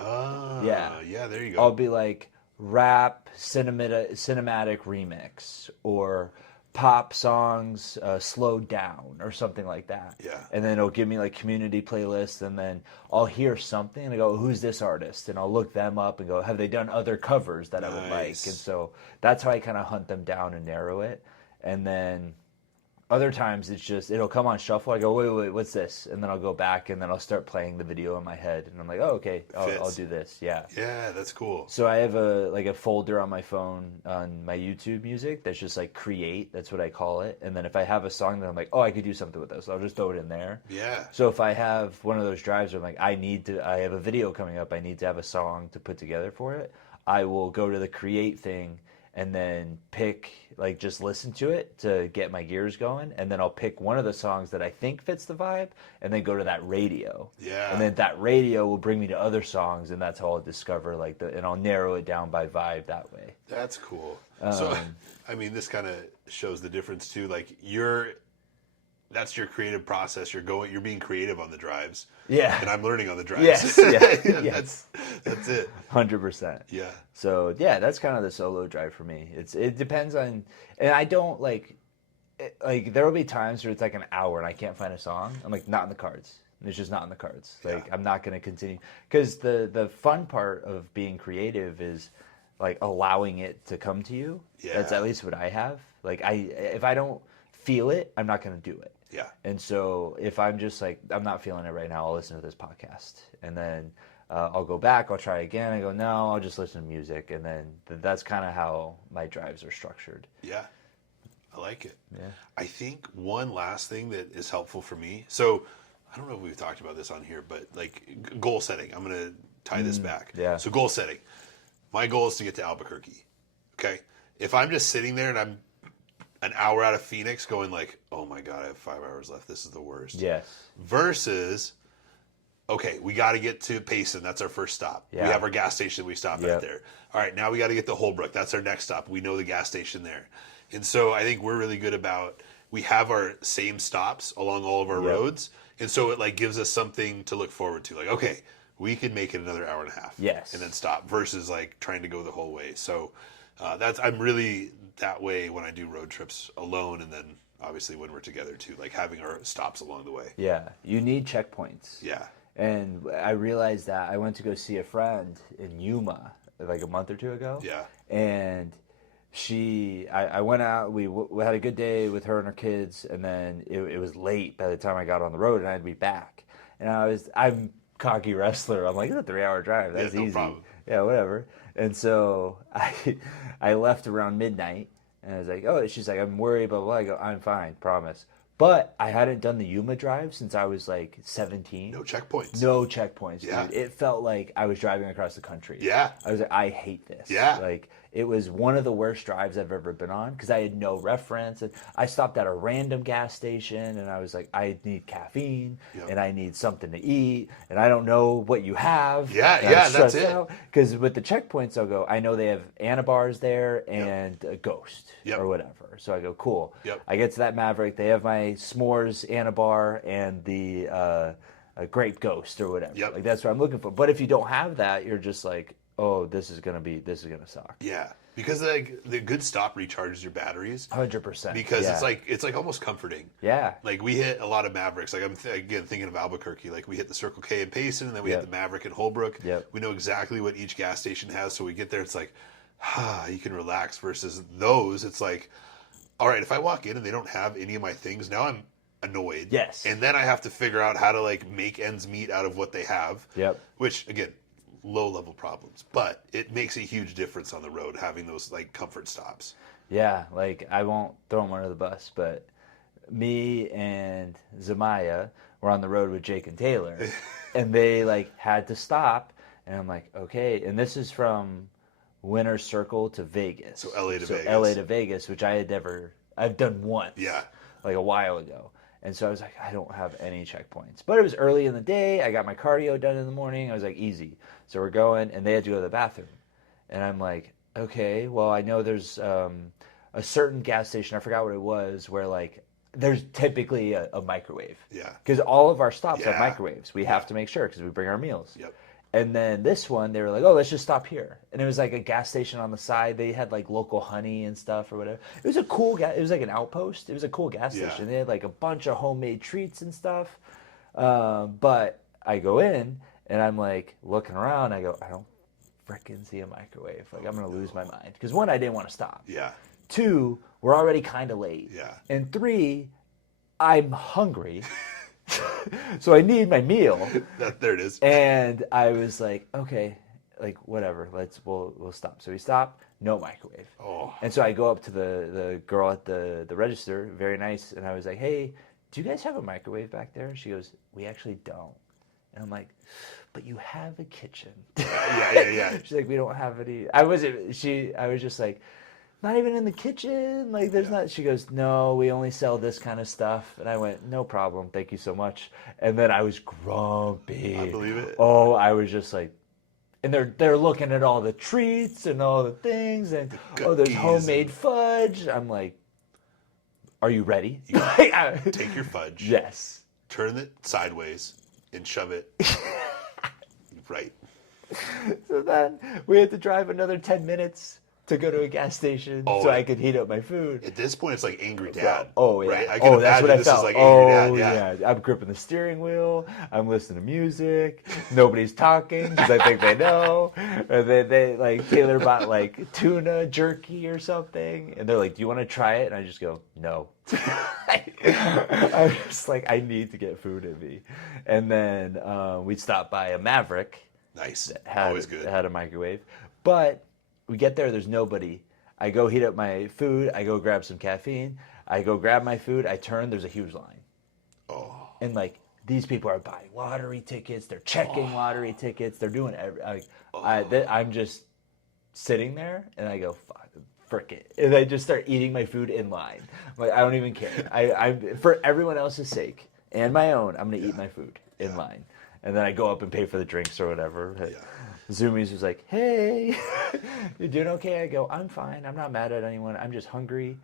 Yeah, there you go. I'll be like rap cinematic remix or pop songs slowed down or something like that. Yeah. And then it'll give me like community playlists, and then I'll hear something and I go, who's this artist? And I'll look them up and go, have they done other covers that I would like? And so that's how I kind of hunt them down and narrow it. And then other times it's just, it'll come on shuffle. I go, wait, what's this? And then I'll go back and then I'll start playing the video in my head. And I'm like, oh, okay, I'll do this. Yeah. Yeah, that's cool. So I have a folder on my phone on my YouTube music that's just like create. That's what I call it. And then if I have a song that I'm like, oh, I could do something with this, I'll just throw it in there. Yeah. So if I have one of those drives where I'm like, I have a video coming up, I need to have a song to put together for it, I will go to the create thing and then pick, like, just listen to it to get my gears going, and then I'll pick one of the songs that I think fits the vibe, and then go to that radio. Yeah. And then that radio will bring me to other songs, and that's how I'll discover, like, and I'll narrow it down by vibe that way. That's cool. So, I mean, this kind of shows the difference, too. Like, that's your creative process. You're being creative on the drives. Yeah. And I'm learning on the drives. Yes. Yes. That's it. 100%. Yeah. So yeah, that's kind of the solo drive for me. It depends on, and I don't like there will be times where it's like an hour and I can't find a song. I'm like, not in the cards. It's just not in the cards. Yeah. Like I'm not going to continue because the fun part of being creative is like allowing it to come to you. Yeah. That's at least what I have. Like if I don't feel it, I'm not going to do it. Yeah. And so if I'm just like I'm not feeling it right now, I'll listen to this podcast, and then I'll go back, I'll try again. I go no, I'll just listen to music, and then that's kind of how my drives are structured. Yeah. I like it. Yeah. I think one last thing that is helpful for me. So I don't know if we've talked about this on here, but like goal setting. I'm going to tie this back. Yeah. So goal setting. My goal is to get to Albuquerque. Okay. If I'm just sitting there and I'm an hour out of Phoenix going like, oh my God, I have 5 hours left. This is the worst. Yes. Versus, okay, we got to get to Payson. That's our first stop. Yeah. We have our gas station. We stop Yep. at there. All right, now we got to get to Holbrook. That's our next stop. We know the gas station there. And so I think we're really good about, we have our same stops along all of our Yep. roads. And so it like gives us something to look forward to. Like, okay, we could make it another hour and a half. Yes. And then stop versus like trying to go the whole way. So I'm really that way when I do road trips alone. And then obviously when we're together too, like having our stops along the way. Yeah. You need checkpoints. Yeah. And I realized that I went to go see a friend in Yuma like a month or two ago. Yeah. And I went out, we had a good day with her and her kids, and then it was late by the time I got on the road, and I had to be back. And I'm cocky wrestler. I'm like, it's a 3-hour drive. That's no easy. problem. Yeah, whatever. And so I left around midnight, and I was like, oh, she's like, I'm worried, blah, blah, blah. I go, I'm fine, promise. But I hadn't done the Yuma drive since I was like 17. No checkpoints. No checkpoints, Yeah. dude. It felt like I was driving across the country. Yeah. I was like, I hate this. Yeah. Like, it was one of the worst drives I've ever been on because I had no reference. And I stopped at a random gas station, and I was like, I need caffeine, Yep. and I need something to eat, and I don't know what you have. Yeah, and yeah, that's it. Because with the checkpoints, I'll go, I know they have Anabars there and a Ghost Yep. or whatever. So I go, cool. Yep. I get to that Maverick. They have my s'mores Anabar and the a Grape Ghost or whatever. Yep. Like that's what I'm looking for. But if you don't have that, you're just like, oh, this is gonna suck. Yeah. Because like the good stop recharges your batteries. 100%. Because yeah. it's like almost comforting. Yeah. Like we hit a lot of Mavericks. Like I'm again thinking of Albuquerque. Like we hit the Circle K in Payson, and then we Yep. hit the Maverick in Holbrook. Yep. We know exactly what each gas station has, so we get there. It's like, you can relax. Versus those, it's like, all right, if I walk in and they don't have any of my things, now I'm annoyed. Yes. And then I have to figure out how to like make ends meet out of what they have. Yep. Which again, low level problems, but it makes a huge difference on the road having those like comfort stops. Yeah, like I won't throw him under the bus, but me and Zamaya were on the road with Jake and Taylor, and they like had to stop, and I'm like, okay, and this is from Winter Circle to Vegas. So LA to Vegas. LA to Vegas, which I've done once. Yeah. Like a while ago. And so I was like, I don't have any checkpoints. But it was early in the day. I got my cardio done in the morning. I was like, easy. So we're going, and they had to go to the bathroom. And I'm like, okay, well, I know there's a certain gas station, I forgot what it was, where like there's typically a microwave. Yeah. Because all of our stops have Yeah. microwaves. We have to make sure because we bring our meals. Yep. And then this one, they were like, oh, let's just stop here. And it was like a gas station on the side. They had like local honey and stuff or whatever. It was a cool gas. It was like an outpost. It was a cool gas Yeah. station. They had like a bunch of homemade treats and stuff. But I go in and I'm like looking around. I go, I don't freaking see a microwave. Like I'm going to lose my mind. Because one, I didn't want to stop. Yeah. 2, we're already kind of late. Yeah. And 3, I'm hungry. So I need my meal. There it is. And I was like, okay, like whatever, we'll stop. So we stop, no microwave. Oh. And so I go up to the girl at the register, very nice, and I was like, hey, do you guys have a microwave back there? She goes, we actually don't. And I'm like, but you have a kitchen. Yeah. She's like, we don't have any. I was just like, not even in the kitchen. Like, there's not. She goes, no, we only sell this kind of stuff. And I went, no problem. Thank you so much. And then I was grumpy. I believe it. Oh, I was just like, and they're looking at all the treats and all the things, and there's homemade fudge. I'm like, are you ready? Take your fudge. Yes. Turn it sideways and shove it right. So then we had to drive another 10 minutes to go to a gas station Oh, so I could heat up my food. At this point, it's like angry dad. Oh yeah. Right? I can That's imagine what I this felt. is like angry Oh dad. Yeah. I'm gripping the steering wheel. I'm listening to music. Nobody's talking because I think they know. Or they like Taylor bought like tuna jerky or something, and they're like, "Do you want to try it?" And I just go, "No." I'm just like, I need to get food in me. And then we stopped by a Maverick. Nice. Had, Always good. Had a microwave, but we get there. There's nobody. I go heat up my food. I go grab some caffeine. I go grab my food. I turn. There's a huge line. Oh. And like these people are buying lottery tickets. They're checking lottery tickets. They're doing I'm just sitting there and I go, fuck, frick it. And I just start eating my food in line. Like I don't even care. I'm for everyone else's sake and my own, I'm gonna eat my food in line. And then I go up and pay for the drinks or whatever. Zoomies was like, "Hey, you doing okay?" I go, "I'm fine. I'm not mad at anyone. I'm just hungry,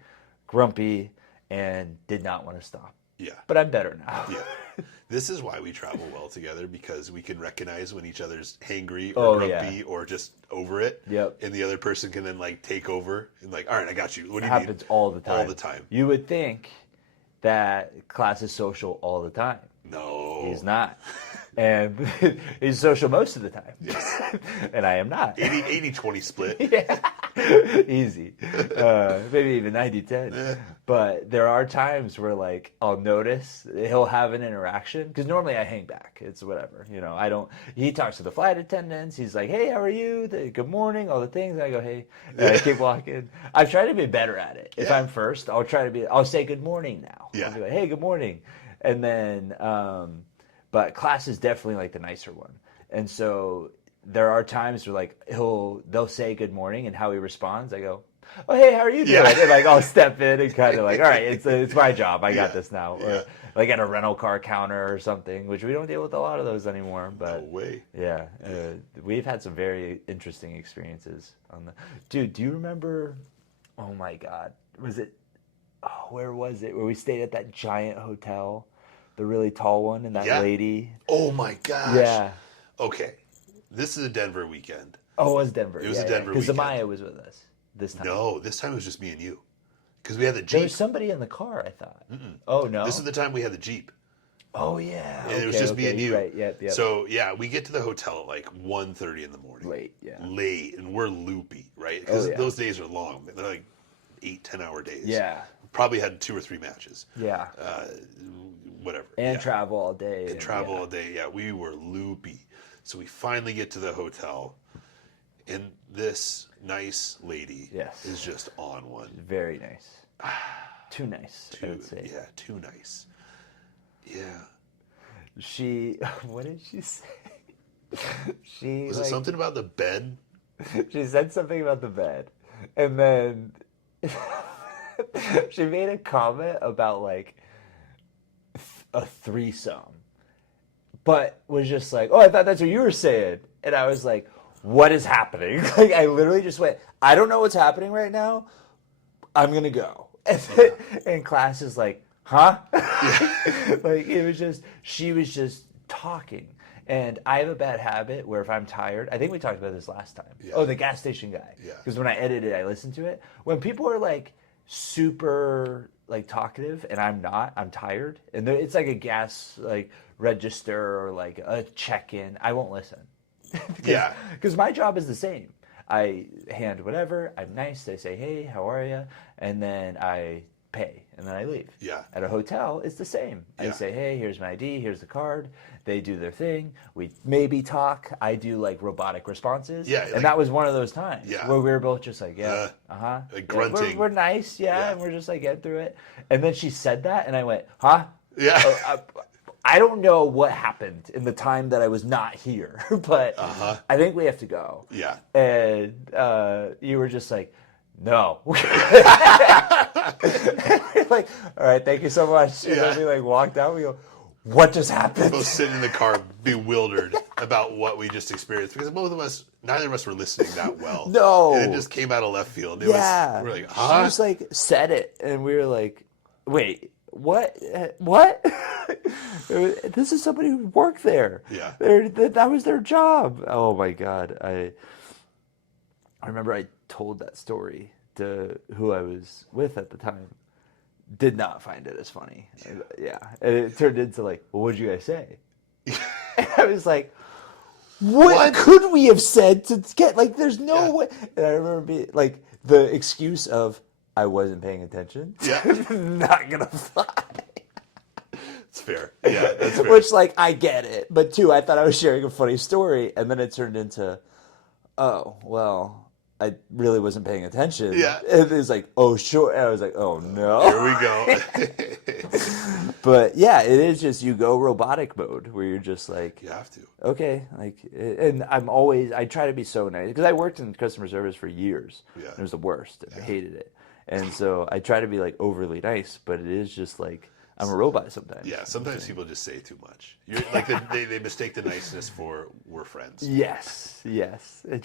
grumpy, and did not want to stop. Yeah. But I'm better now." Yeah. This is why we travel well together, because we can recognize when each other's hangry or grumpy or just over it. Yep. And the other person can then like take over and like, all right, I got you. What do It you need? happens all the time. All the time. You would think that Class is social all the time. No. He's not. And he's social most of the time. Yes. And I am not. 80-20 split. Yeah. Easy. Maybe even 90-10. But there are times where like I'll notice he'll have an interaction, because normally I hang back. It's whatever. You know, I don't. He talks to the flight attendants. He's like, "Hey, how are you? Good morning," all the things. And I go, "Hey." And I keep walking. I've tried to be better at it. If I'm first, I'll say good morning now. Yeah. I'll be like, "Hey, good morning." And then but Class is definitely like the nicer one. And so there are times where like they'll say good morning, and how he responds, I go, "Oh, hey, how are you doing?" Yeah. And like I'll step in and kind of like, "All right, it's my job. I got this now." Yeah. Or like at a rental car counter or something, which we don't deal with a lot of those anymore. But No way. yeah, we've had some very interesting experiences on the. Dude, do you remember? Oh my God, was it? Oh, where was it? Where we stayed at that giant hotel, the really tall one, and that lady. Oh my gosh. Yeah. Okay. This is a Denver weekend. Oh, it was Denver. It was a Denver weekend. Because Amaya was with us this time. No, this time it was just me and you. Because we had the Jeep. There was somebody in the car, I thought. Oh, no. This is the time we had the Jeep. Oh, yeah. And it was just me and you. Right, yep. So, yeah, we get to the hotel at like 1:30 in the morning. Late, and we're loopy, right? Because those days are long. They're like 8-10 hour days. Yeah. Probably had 2 or 3 matches. Yeah. Whatever. And travel all day. And travel all day. Yeah, we were loopy. So we finally get to the hotel, and this nice lady is just on one. Very nice. Too nice, I would say. Yeah, too nice. Yeah. What did she say? Was it something about the bed? She said something about the bed. And then she made a comment about like a threesome. But was just like, "Oh, I thought that's what you were saying." And I was like, "What is happening?" Like I literally just went, "I don't know what's happening right now. I'm gonna go." And Class is like, "Huh?" Like it was just, she was just talking. And I have a bad habit where if I'm tired, I think we talked about this last time. Yeah. Oh, the gas station guy. Yeah. Because when I edit it, I listen to it. When people are like super like talkative and I'm not, I'm tired. And it's like a gas like register or like a check-in, I won't listen. Because my job is the same. I hand whatever, I'm nice, I say, "Hey, how are you?" And then I pay, and then I leave. Yeah. At a hotel, it's the same. I say, "Hey, here's my ID, here's the card." They do their thing. We maybe talk. I do like robotic responses. Yeah. And that was one of those times where we were both just like, like grunting. Yeah, we're nice, and we're just like getting through it. And then she said that, and I went, "Huh?" Yeah. I don't know what happened in the time that I was not here, but I think we have to go. Yeah. And you were just like, "No." Like, "All right, thank you so much." And then we like walked out. We go, "What just happened?" Both sitting in the car bewildered about what we just experienced, because neither of us were listening that well. No. And it just came out of left field. We're like, "Huh?" She just like said it, and we were like, "Wait, what? What?" This is somebody who worked there. Yeah. That was their job. Oh my God. I remember I told that story to who I was with at the time, did not find it as funny. Yeah. And it turned into like, well, what'd you guys say? And I was like, what could we have said to get, like, there's no way. And I remember being like, the excuse of, I wasn't paying attention. Yeah. Not gonna fly. It's fair. Yeah, that's fair. Which, like, I get it. But two, I thought I was sharing a funny story, and then it turned into, oh, well, I really wasn't paying attention. Yeah. And it was like, oh, sure. And I was like, oh, no. Here we go. But yeah, it is just, you go robotic mode where you're just like, You have to. okay. Like, and I try to be so nice. Because I worked in customer service for years. Yeah. It was the worst. I hated it. And so I try to be like overly nice, but it is just like, I'm a robot sometimes. Yeah, sometimes people just say too much. You're, like they mistake the niceness for we're friends. Yes. And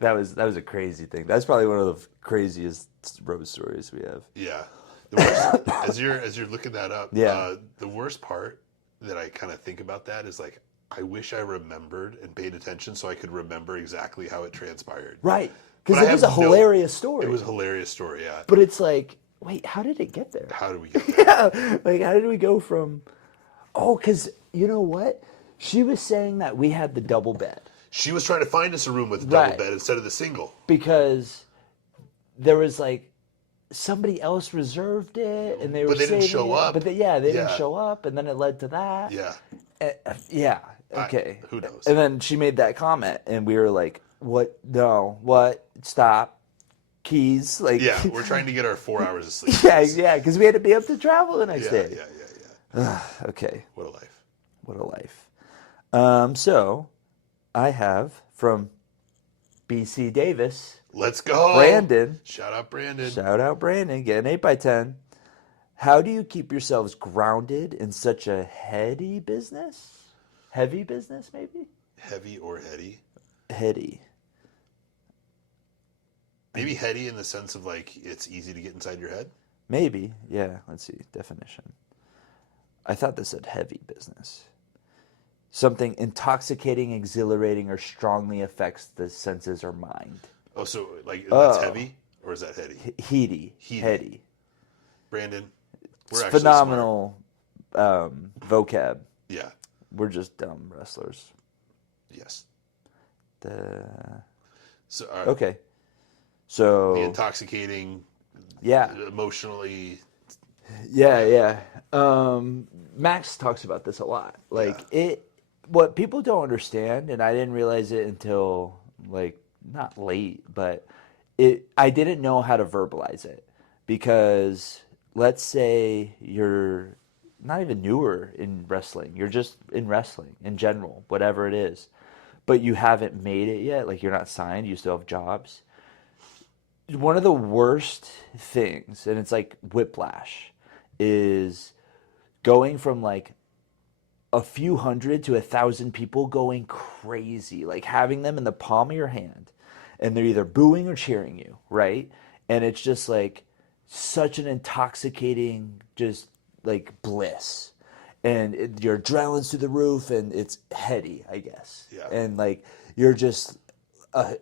that was a crazy thing. That's probably one of the craziest road stories we have. Yeah. The worst, as you're looking that up, Yeah. The worst part that I kind of think about that is like, I wish I remembered and paid attention so I could remember exactly how it transpired. Right. But Because I it was a have no- hilarious story. It was a hilarious story, yeah. But it's like, wait, how did it get there? How did we get there? Yeah, like, how did we go from, because you know what? She was saying that we had the double bed She was trying to find us a room with a double Right. bed instead of the single. because there was like, somebody else reserved it, and they were But they didn't saving show it, up. but they didn't Yeah. show up, and then it led to that. Yeah. Yeah. Okay. Who knows? And then she made that comment, and we were like, "What? No. What? Stop. Keys. Like." Yeah, we're trying to get our 4 hours of sleep. Yeah. Because we had to be up to travel the next Yeah, day. yeah. Okay. What a life. What a life. So, I have from BC Davis, Let's go. Brandon. Shout out Brandon. Shout out Brandon. Get an 8x10. How do you keep yourselves grounded in such a heady business? Heavy business, maybe? Heavy or heady? Heady. Maybe heady in the sense of like it's easy to get inside your head. Maybe. Yeah. Let's see. Definition. I thought this said heavy business. Something intoxicating, exhilarating, or strongly affects the senses or mind. Oh, so like that's Oh. heavy or is that heady? Heady. Heady. Brandon, It's we're actually phenomenal vocab. smart. Yeah. We're just dumb wrestlers. Yes. So Okay. the So, intoxicating, yeah. emotionally. Yeah. Max talks about this a lot. Like, what people don't understand, and I didn't realize it until, like, not late, but I didn't know how to verbalize it. Because let's say you're not even newer in wrestling, you're just in wrestling in general, whatever it is, but you haven't made it yet, like you're not signed, you still have jobs. One of the worst things, and it's like whiplash, is going from like a few hundred to 1,000 people going crazy, like having them in the palm of your hand, and they're either booing or cheering you, right? And it's just like such an intoxicating, just like bliss, and your adrenaline's through the roof, and it's heady, I guess. Yeah. And like you're just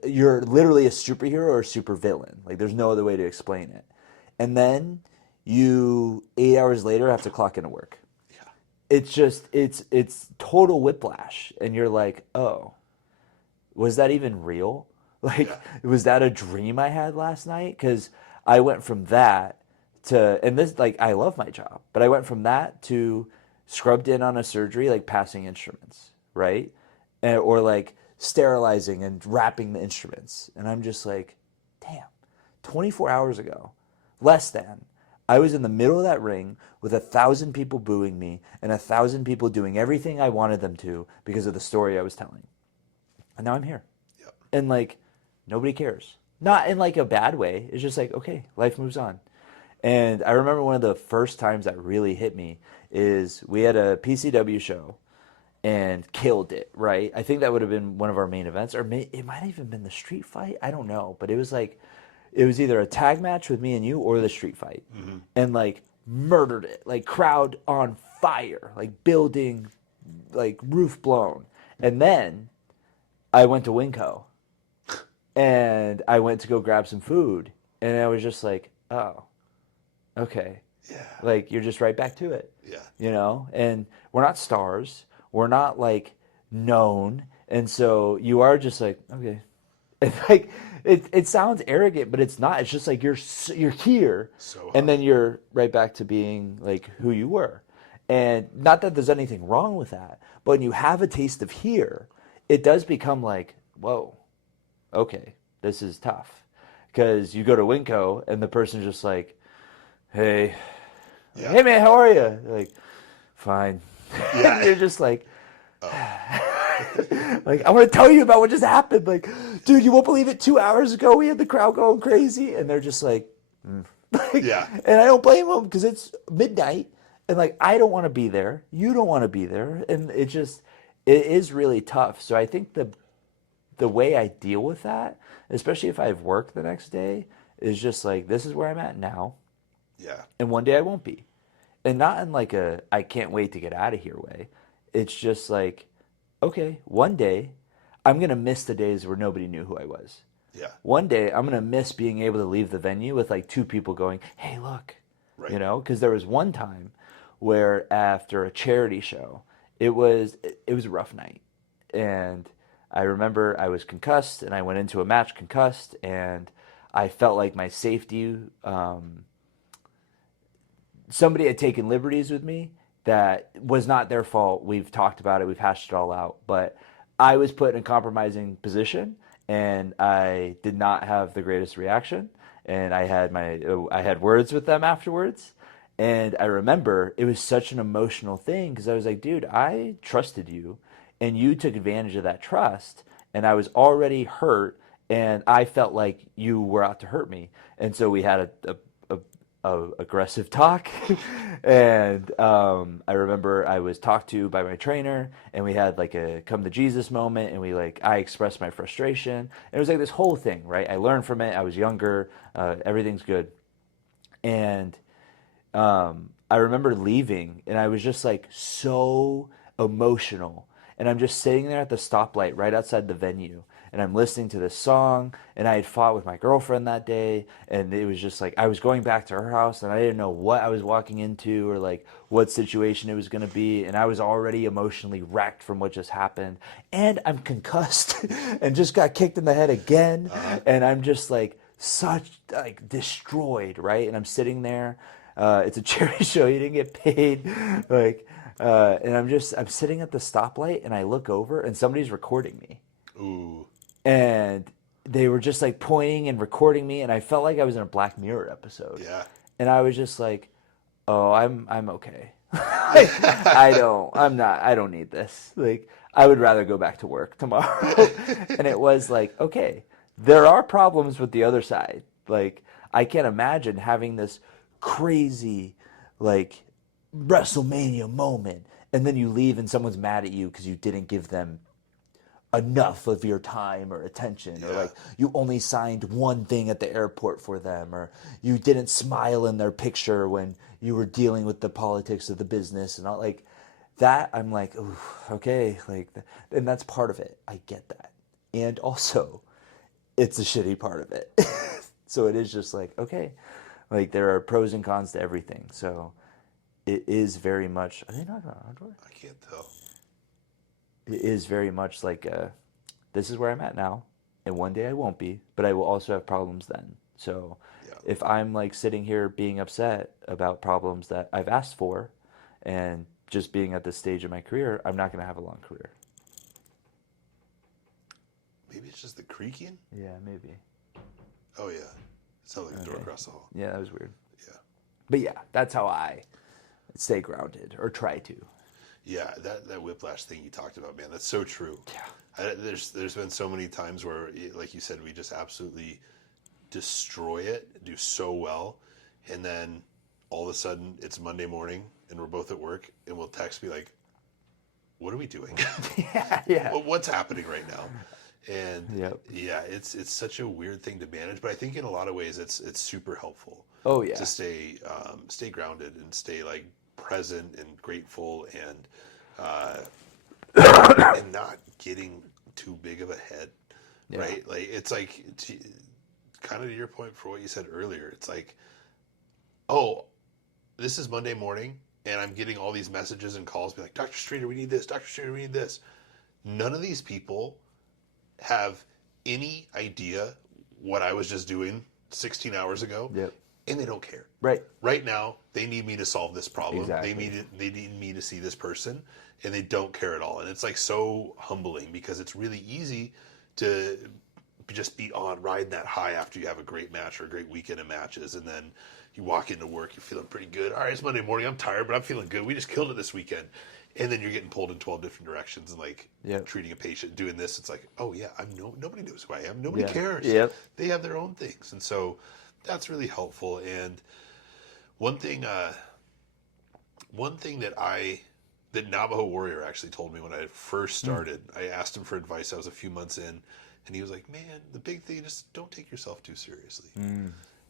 you're literally a superhero or a supervillain. Like there's no other way to explain it. And then you 8 hours later have to clock into work. Yeah. It's just it's total whiplash, and you're like, oh, was that even real? Like, was that a dream I had last night? Because I went from that to, and this, like, I love my job, but I went from that to scrubbed in on a surgery, like passing instruments, right? Or like sterilizing and wrapping the instruments. And I'm just like, damn, 24 hours ago, less than, I was in the middle of that ring with 1,000 people booing me and 1,000 people doing everything I wanted them to because of the story I was telling. And now I'm here. Yep. And like, nobody cares. Not in like a bad way. It's just like, okay, life moves on. And I remember one of the first times that really hit me is we had a PCW show and killed it, right? I think that would have been one of our main events, or it might have even been the street fight. I don't know. But it was like, it was either a tag match with me and you or the street fight. Mm-hmm. And like murdered it. Like crowd on fire. Like building, like roof blown. And then I went to Winco. And I went to go grab some food, and I was just like, oh, okay. Yeah. Like you're just right back to it, Yeah. And we're not stars, we're not like known, and so you are just like, okay. And like it sounds arrogant, but it's not. It's just like you're here, So and then high. you're right back to being like who you were. And not that there's anything wrong with that, but when you have a taste of here, it does become like, whoa, okay, this is tough. Because you go to Winco and the person's just like, hey, Yeah. hey man, how are you? Like, fine. And Yeah. you're just like, Oh. like I want to tell you about what just happened. Like, dude, you won't believe it. 2 hours ago, we had the crowd going crazy, and they're just like, like, Yeah. and I don't blame them because it's midnight, and like I don't want to be there. You don't want to be there, and it is really tough. So I think the way I deal with that, especially if I have work the next day, is just like this is where I'm at now, Yeah. and one day I won't be, and not in like a I can't wait to get out of here way. It's just like, okay, one day I'm gonna miss the days where nobody knew who I was. Yeah. One day I'm gonna miss being able to leave the venue with like two people going, "Hey, look," Right. because there was one time where after a charity show, it was a rough night, and I remember I was concussed, and I went into a match concussed, and I felt like my safety. Somebody had taken liberties with me that was not their fault. We've talked about it. We've hashed it all out. But I was put in a compromising position, and I did not have the greatest reaction. And I had words with them afterwards. And I remember it was such an emotional thing because I was like, dude, I trusted you, and you took advantage of that trust, and I was already hurt, and I felt like you were out to hurt me. And so we had aggressive talk. And I remember I was talked to by my trainer, and we had like a come to Jesus moment, and I expressed my frustration. And it was like this whole thing, right? I learned from it. I was younger. Everything's good. And I remember leaving, and I was just like so emotional. And I'm just sitting there at the stoplight right outside the venue, and I'm listening to this song. And I had fought with my girlfriend that day, and it was just like I was going back to her house, and I didn't know what I was walking into or like what situation it was going to be. And I was already emotionally wrecked from what just happened, and I'm concussed and just got kicked in the head again. And I'm just like such like destroyed, right? And I'm sitting there. It's a charity show. You didn't get paid, like, and I'm sitting at the stoplight, and I look over, and somebody's recording me, Ooh. and they were just like pointing and recording me, and I felt like I was in a Black Mirror episode, Yeah. and I was just like, oh, I'm okay. I don't need this. Like, I would rather go back to work tomorrow. And it was like, okay, there are problems with the other side. Like, I can't imagine having this crazy, like, WrestleMania moment, and then you leave and someone's mad at you because you didn't give them enough of your time or attention, or Yeah. like you only signed one thing at the airport for them, or you didn't smile in their picture when you were dealing with the politics of the business and all like that. I'm like, ooh, okay, like, and that's part of it. I get that. And also it's a shitty part of it. So it is just like, okay, like there are pros and cons to everything. So it is very much, are they not on our door? I can't tell. It is very much like this is where I'm at now, and one day I won't be, but I will also have problems then. So Yeah. if I'm like sitting here being upset about problems that I've asked for, and just being at this stage of my career, I'm not going to have a long career. Maybe it's just the creaking. Yeah, maybe. Oh yeah. It sounds like a door Okay. across the hall. Yeah, that was weird. Yeah. But yeah, that's how I stay grounded, or try to. Yeah, that whiplash thing you talked about, man, that's so true. Yeah. There's been so many times where, like you said, we just absolutely destroy it, do so well, and then all of a sudden it's Monday morning and we're both at work, and we'll text me like, "What are we doing? Yeah. What's happening right now?" And Yep. yeah, it's such a weird thing to manage, but I think in a lot of ways it's super helpful. Oh yeah. To stay grounded and stay like present and grateful, and not getting too big of a head Yeah. right? Like it's like kind of to your point for what you said earlier. It's like, oh, this is Monday morning, and I'm getting all these messages and calls, be like, Dr. Streeter, we need this. Dr. Streeter, we need this. None of these people have any idea what I was just doing 16 hours ago, Yep. and they don't care. Right. Right now, they need me to solve this problem. Exactly. They need me to see this person, and they don't care at all. And it's like so humbling because it's really easy to just be on riding that high after you have a great match or a great weekend of matches, and then you walk into work, you're feeling pretty good. All right, it's Monday morning, I'm tired, but I'm feeling good. We just killed it this weekend. And then you're getting pulled in 12 different directions and like Yep. treating a patient, doing this. It's like, oh yeah, nobody knows who I am. Nobody Yeah. cares. Yep. They have their own things. And so that's really helpful. And one thing that Navajo Warrior actually told me when I first started, I asked him for advice. I was a few months in, and he was like, man, the big thing, just don't take yourself too seriously.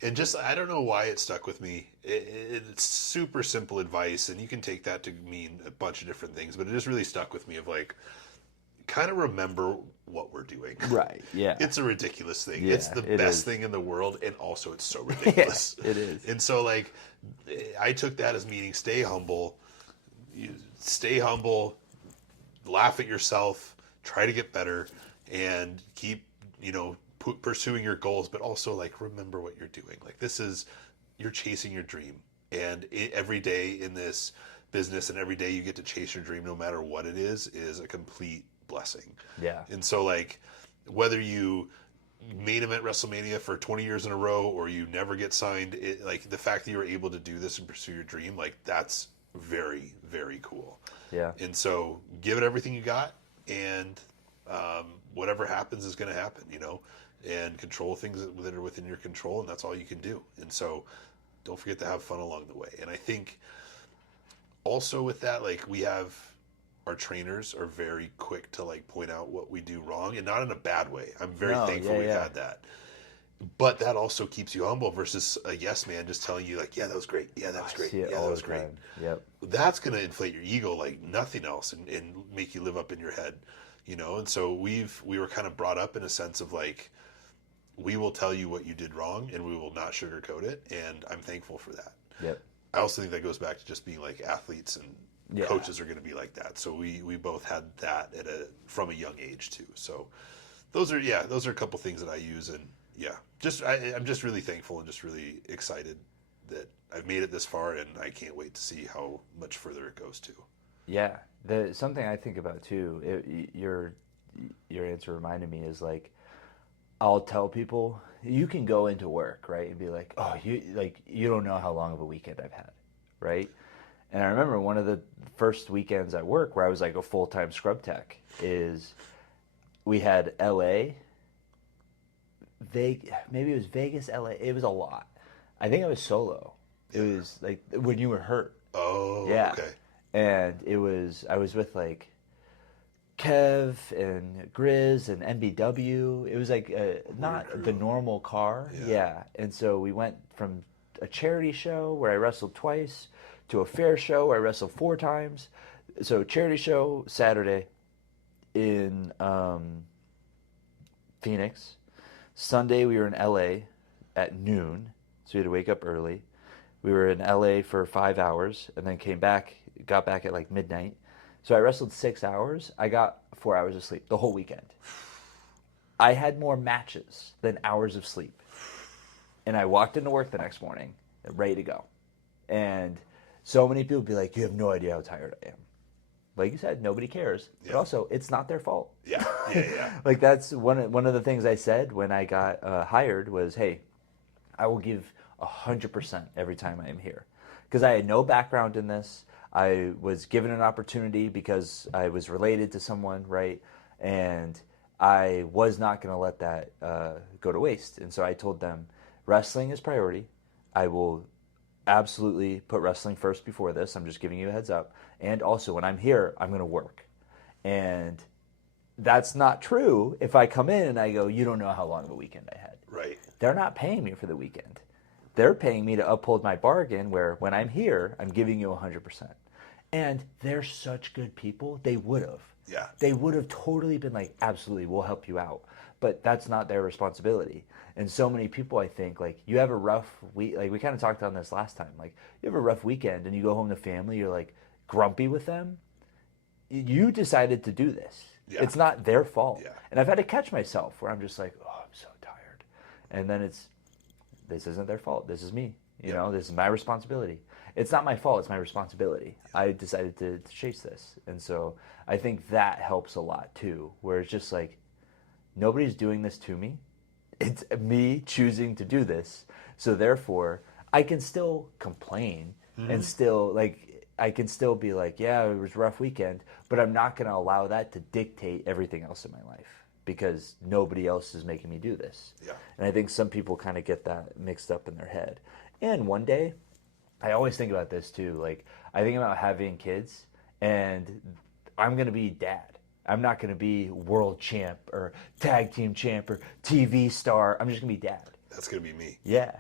And just, I don't know why it stuck with me. It's super simple advice, and you can take that to mean a bunch of different things, but it just really stuck with me of like, kind of remember what we're doing. Right. Yeah. It's a ridiculous thing. Yeah, It's the it best is. thing in the world, and also it's so ridiculous. It is. And so, like, I took that as meaning stay humble. Stay humble, laugh at yourself, try to get better, and keep, pursuing your goals, but also, like, remember what you're doing. Like, you're chasing your dream. And every day in this business and every day you get to chase your dream, no matter what it is a complete blessing. Yeah. And so, like, whether you main event WrestleMania for 20 years in a row or you never get signed, like, the fact that you were able to do this and pursue your dream, like, that's very, very cool. Yeah. And so give it everything you got, and whatever happens is going to happen, and control things that are within your control, and that's all you can do. And so don't forget to have fun along the way. And I think also with that, like, we have our trainers are very quick to like point out what we do wrong, and not in a bad way. I'm very thankful we've had that. But that also keeps you humble versus a yes man just telling you like, yeah, that was great. Yeah, that was great. Yeah, that was great. Yep. That's going to inflate your ego like nothing else, and make you live up in your head, And so we were kind of brought up in a sense of like, we will tell you what you did wrong, and we will not sugarcoat it. And I'm thankful for that. Yep. I also think that goes back to just being like athletes, and coaches are going to be like that. So we both had that from a young age too. So those are a couple things that I use, and I'm just really thankful and just really excited that I've made it this far, and I can't wait to see how much further it goes too. Yeah, something I think about too. Your answer reminded me is like, I'll tell people you can go into work, right, and be like, oh, you don't know how long of a weekend I've had, right? And I remember one of the first weekends at work where I was like a full-time scrub tech is we had L.A., maybe it was Vegas, L.A. It was a lot. I think I was solo. It was like when you were hurt. Oh, yeah. Okay. And I was with like Kev and Grizz and MBW. It was like not the normal car. Yeah. And so we went from a charity show where I wrestled twice to a fair show where I wrestled 4 times. So charity show Saturday in Phoenix. Sunday we were in LA at noon, so we had to wake up early. We were in LA for 5 hours and then got back at like midnight. So I wrestled 6 hours. I got 4 hours of sleep the whole weekend. I had more matches than hours of sleep. And I walked into work the next morning ready to go. And so many people be like, you have no idea how tired I am. Like you said, nobody cares. Yeah. But also, it's not their fault. Yeah. Like that's one of the things I said when I got hired was, hey, I will give 100% every time I am here. Because I had no background in this. I was given an opportunity because I was related to someone, right? And I was not going to let that go to waste. And so I told them, wrestling is priority. I will absolutely put wrestling first before this. I'm just giving you a heads up. And also, when I'm here, I'm going to work. And that's not true if I come in and I go, you don't know how long of a weekend I had. Right. They're not paying me for the weekend. They're paying me to uphold my bargain where when I'm here, I'm giving you 100%. And they're such good people, they would have. Yeah. they would have totally been like, absolutely, we'll help you out. But that's not their responsibility. And so many people, I think, like, you have a rough week. Like, we kind of talked on this last time. Like, you have a rough weekend and you go home to family, you're like grumpy with them. You decided to do this. Yeah. It's not their fault. Yeah. And I've had to catch myself where I'm just like, oh, I'm so tired. And then this isn't their fault. This is me. You know, this is my responsibility. It's not my fault. It's my responsibility. I decided to chase this. And so I think that helps a lot too, where it's just like, nobody's doing this to me. It's me choosing to do this. So therefore, I can still complain and still like, I can still be like, yeah, it was a rough weekend, but I'm not going to allow that to dictate everything else in my life because nobody else is making me do this. Yeah. And I think some people kind of get that mixed up in their head. And one day, I always think about this too. Like, I think about having kids, and I'm going to be dad. I'm not going to be world champ or tag team champ or TV star. I'm just going to be dad. That's going to be me. Yeah.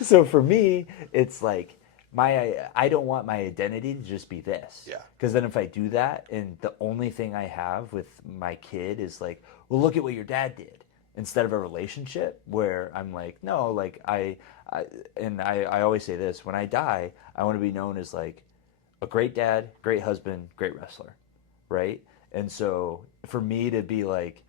So for me, it's like I don't want my identity to just be this. Yeah. Because then if I do that, and the only thing I have with my kid is like, well, look at what your dad did, instead of a relationship where I'm like, no, like I always say this: when I die, I want to be known as like a great dad, great husband, great wrestler, right? And so for me to be like,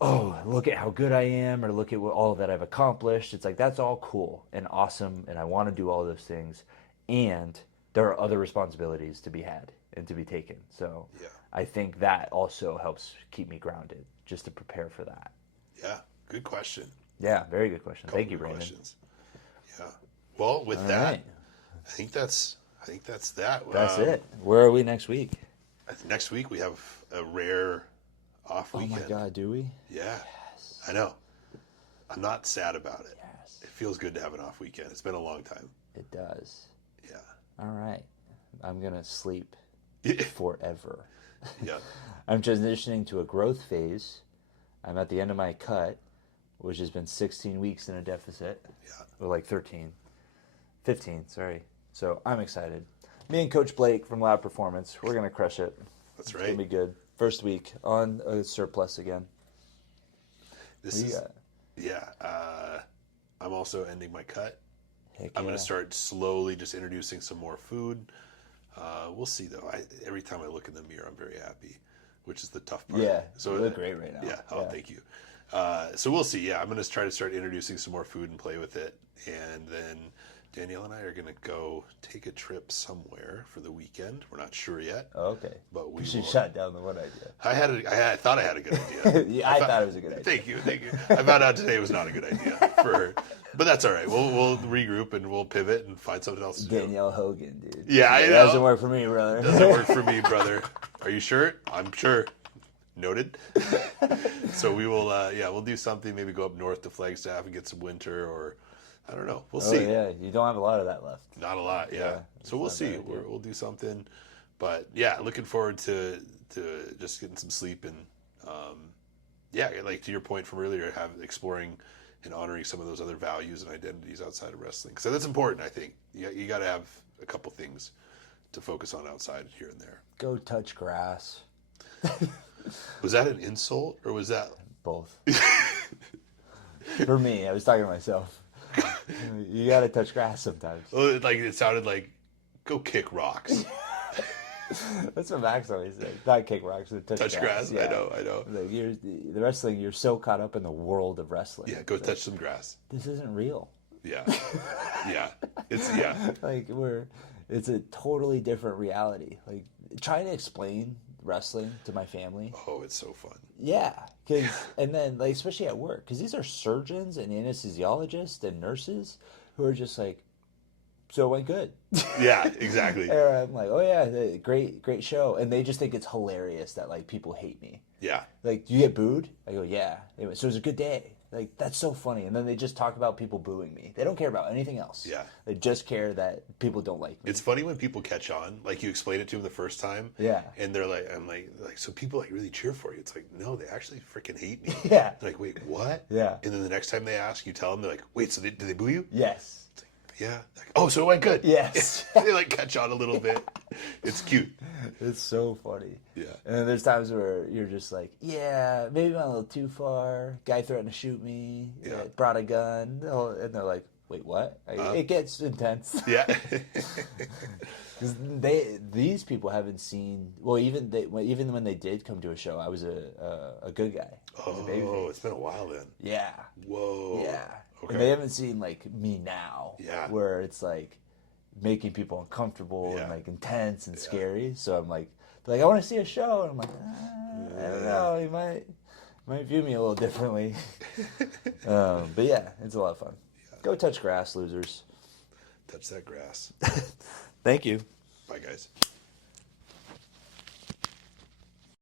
oh, look at how good I am, or look at all that I've accomplished, it's like, that's all cool and awesome, and I want to do all those things, and there are other responsibilities to be had and to be taken. So Yeah. I think that also helps keep me grounded, just to prepare for that. Yeah. Good question. Yeah, very good question. Thank you, Couple Brandon. questions. Yeah. Well, with All that, right. I think that's that. That's it. Where are we next week? Next week we have a rare off Oh weekend. my God, do we? Yeah. I know. I'm not sad about it. Yes. It feels good to have an off weekend. It's been a long time. It does. Yeah. All right. I'm going to sleep Yeah. forever. Yeah. I'm transitioning to a growth phase. I'm at the end of my cut, which has been 16 weeks in a deficit. Yeah. Or like 15, sorry. So I'm excited. Me and Coach Blake from Loud Performance, we're going to crush it. That's It's right. going to be good. First week on a surplus again. This What do is you got? yeah. I'm also ending my cut. Heck I'm going yeah. to start slowly just introducing some more food. We'll see though. Every time I look in the mirror, I'm very happy, which is the tough part. Yeah, So you look great right now. Yeah. Oh, thank you. So we'll see. Yeah, I'm going to try to start introducing some more food and play with it, and then Danielle and I are going to go take a trip somewhere for the weekend. We're not sure yet. Oh, okay. But we should will- shut down the one idea. I thought I had a good idea. Yeah, I thought it was a good idea. Thank you. I found out today it was not a good idea for her, but that's all right. We'll regroup and we'll pivot and find something else to do. Danielle Hogan, dude. Yeah, I It know. doesn't work for me, brother. Doesn't work for me, brother. Are you sure? I'm sure. Noted. So we will. We'll do something. Maybe go up north to Flagstaff and get some winter, or I don't know. We'll Oh, see. yeah. You don't have a lot of that left. Not a lot. Yeah. Yeah, So we'll it's not a see. bad idea. We'll do something. But yeah, looking forward to just getting some sleep and like to your point from earlier, exploring and honoring some of those other values and identities outside of wrestling. So that's important. I think you got to have a couple things to focus on outside here and there. Go touch grass. Was that an insult or was that? Both. For me, I was talking to myself. You got to touch grass sometimes. Well, it sounded like go kick rocks. That's what Max always said. Not kick rocks, but touch grass. Yeah. I know. Like the wrestling, you're so caught up in the world of wrestling. Yeah, go touch some grass. This isn't real. Yeah. It's Like it's a totally different reality. Like trying to explain wrestling to my family. Oh, it's so fun. Yeah, and then like especially at work, because these are surgeons and anesthesiologists and nurses who are just like, so it went good. Yeah, exactly. And I'm like, oh yeah, great show, and they just think it's hilarious that like people hate me. Yeah. Like, do you get booed? I go, yeah. Anyway, so it was a good day. Like, that's so funny. And then they just talk about people booing me. They don't care about anything else. Yeah. They just care that people don't like me. It's funny when people catch on, like you explain it to them the first time. Yeah. And they're like, I'm like, so people like really cheer for you. It's like, no, they actually freaking hate me. Yeah. They're like, wait, what? Yeah. And then the next time they ask, you tell them, they're like, wait, so do they boo you? Yes. It's like, Yeah. Oh, so it went good. Yes. They like catch on a little bit. It's cute. It's so funny. Yeah. And then there's times where you're just like, yeah, maybe I went a little too far. Guy threatened to shoot me. Yeah. Brought a gun. And they're like, wait, what? It gets intense. Yeah. 'Cause these people haven't seen. Well, even when they did come to a show, I was a good guy. I was a baby. Oh, it's been a while then. Yeah. Whoa. Yeah. Okay. And they haven't seen like me now. Yeah. Where it's like making people uncomfortable Yeah. and like intense and scary. So I'm like, they're like, I want to see a show, and I'm like, I don't know, you might view me a little differently. But yeah, it's a lot of fun. Go touch grass, losers. Touch that grass. Thank you. Bye, guys.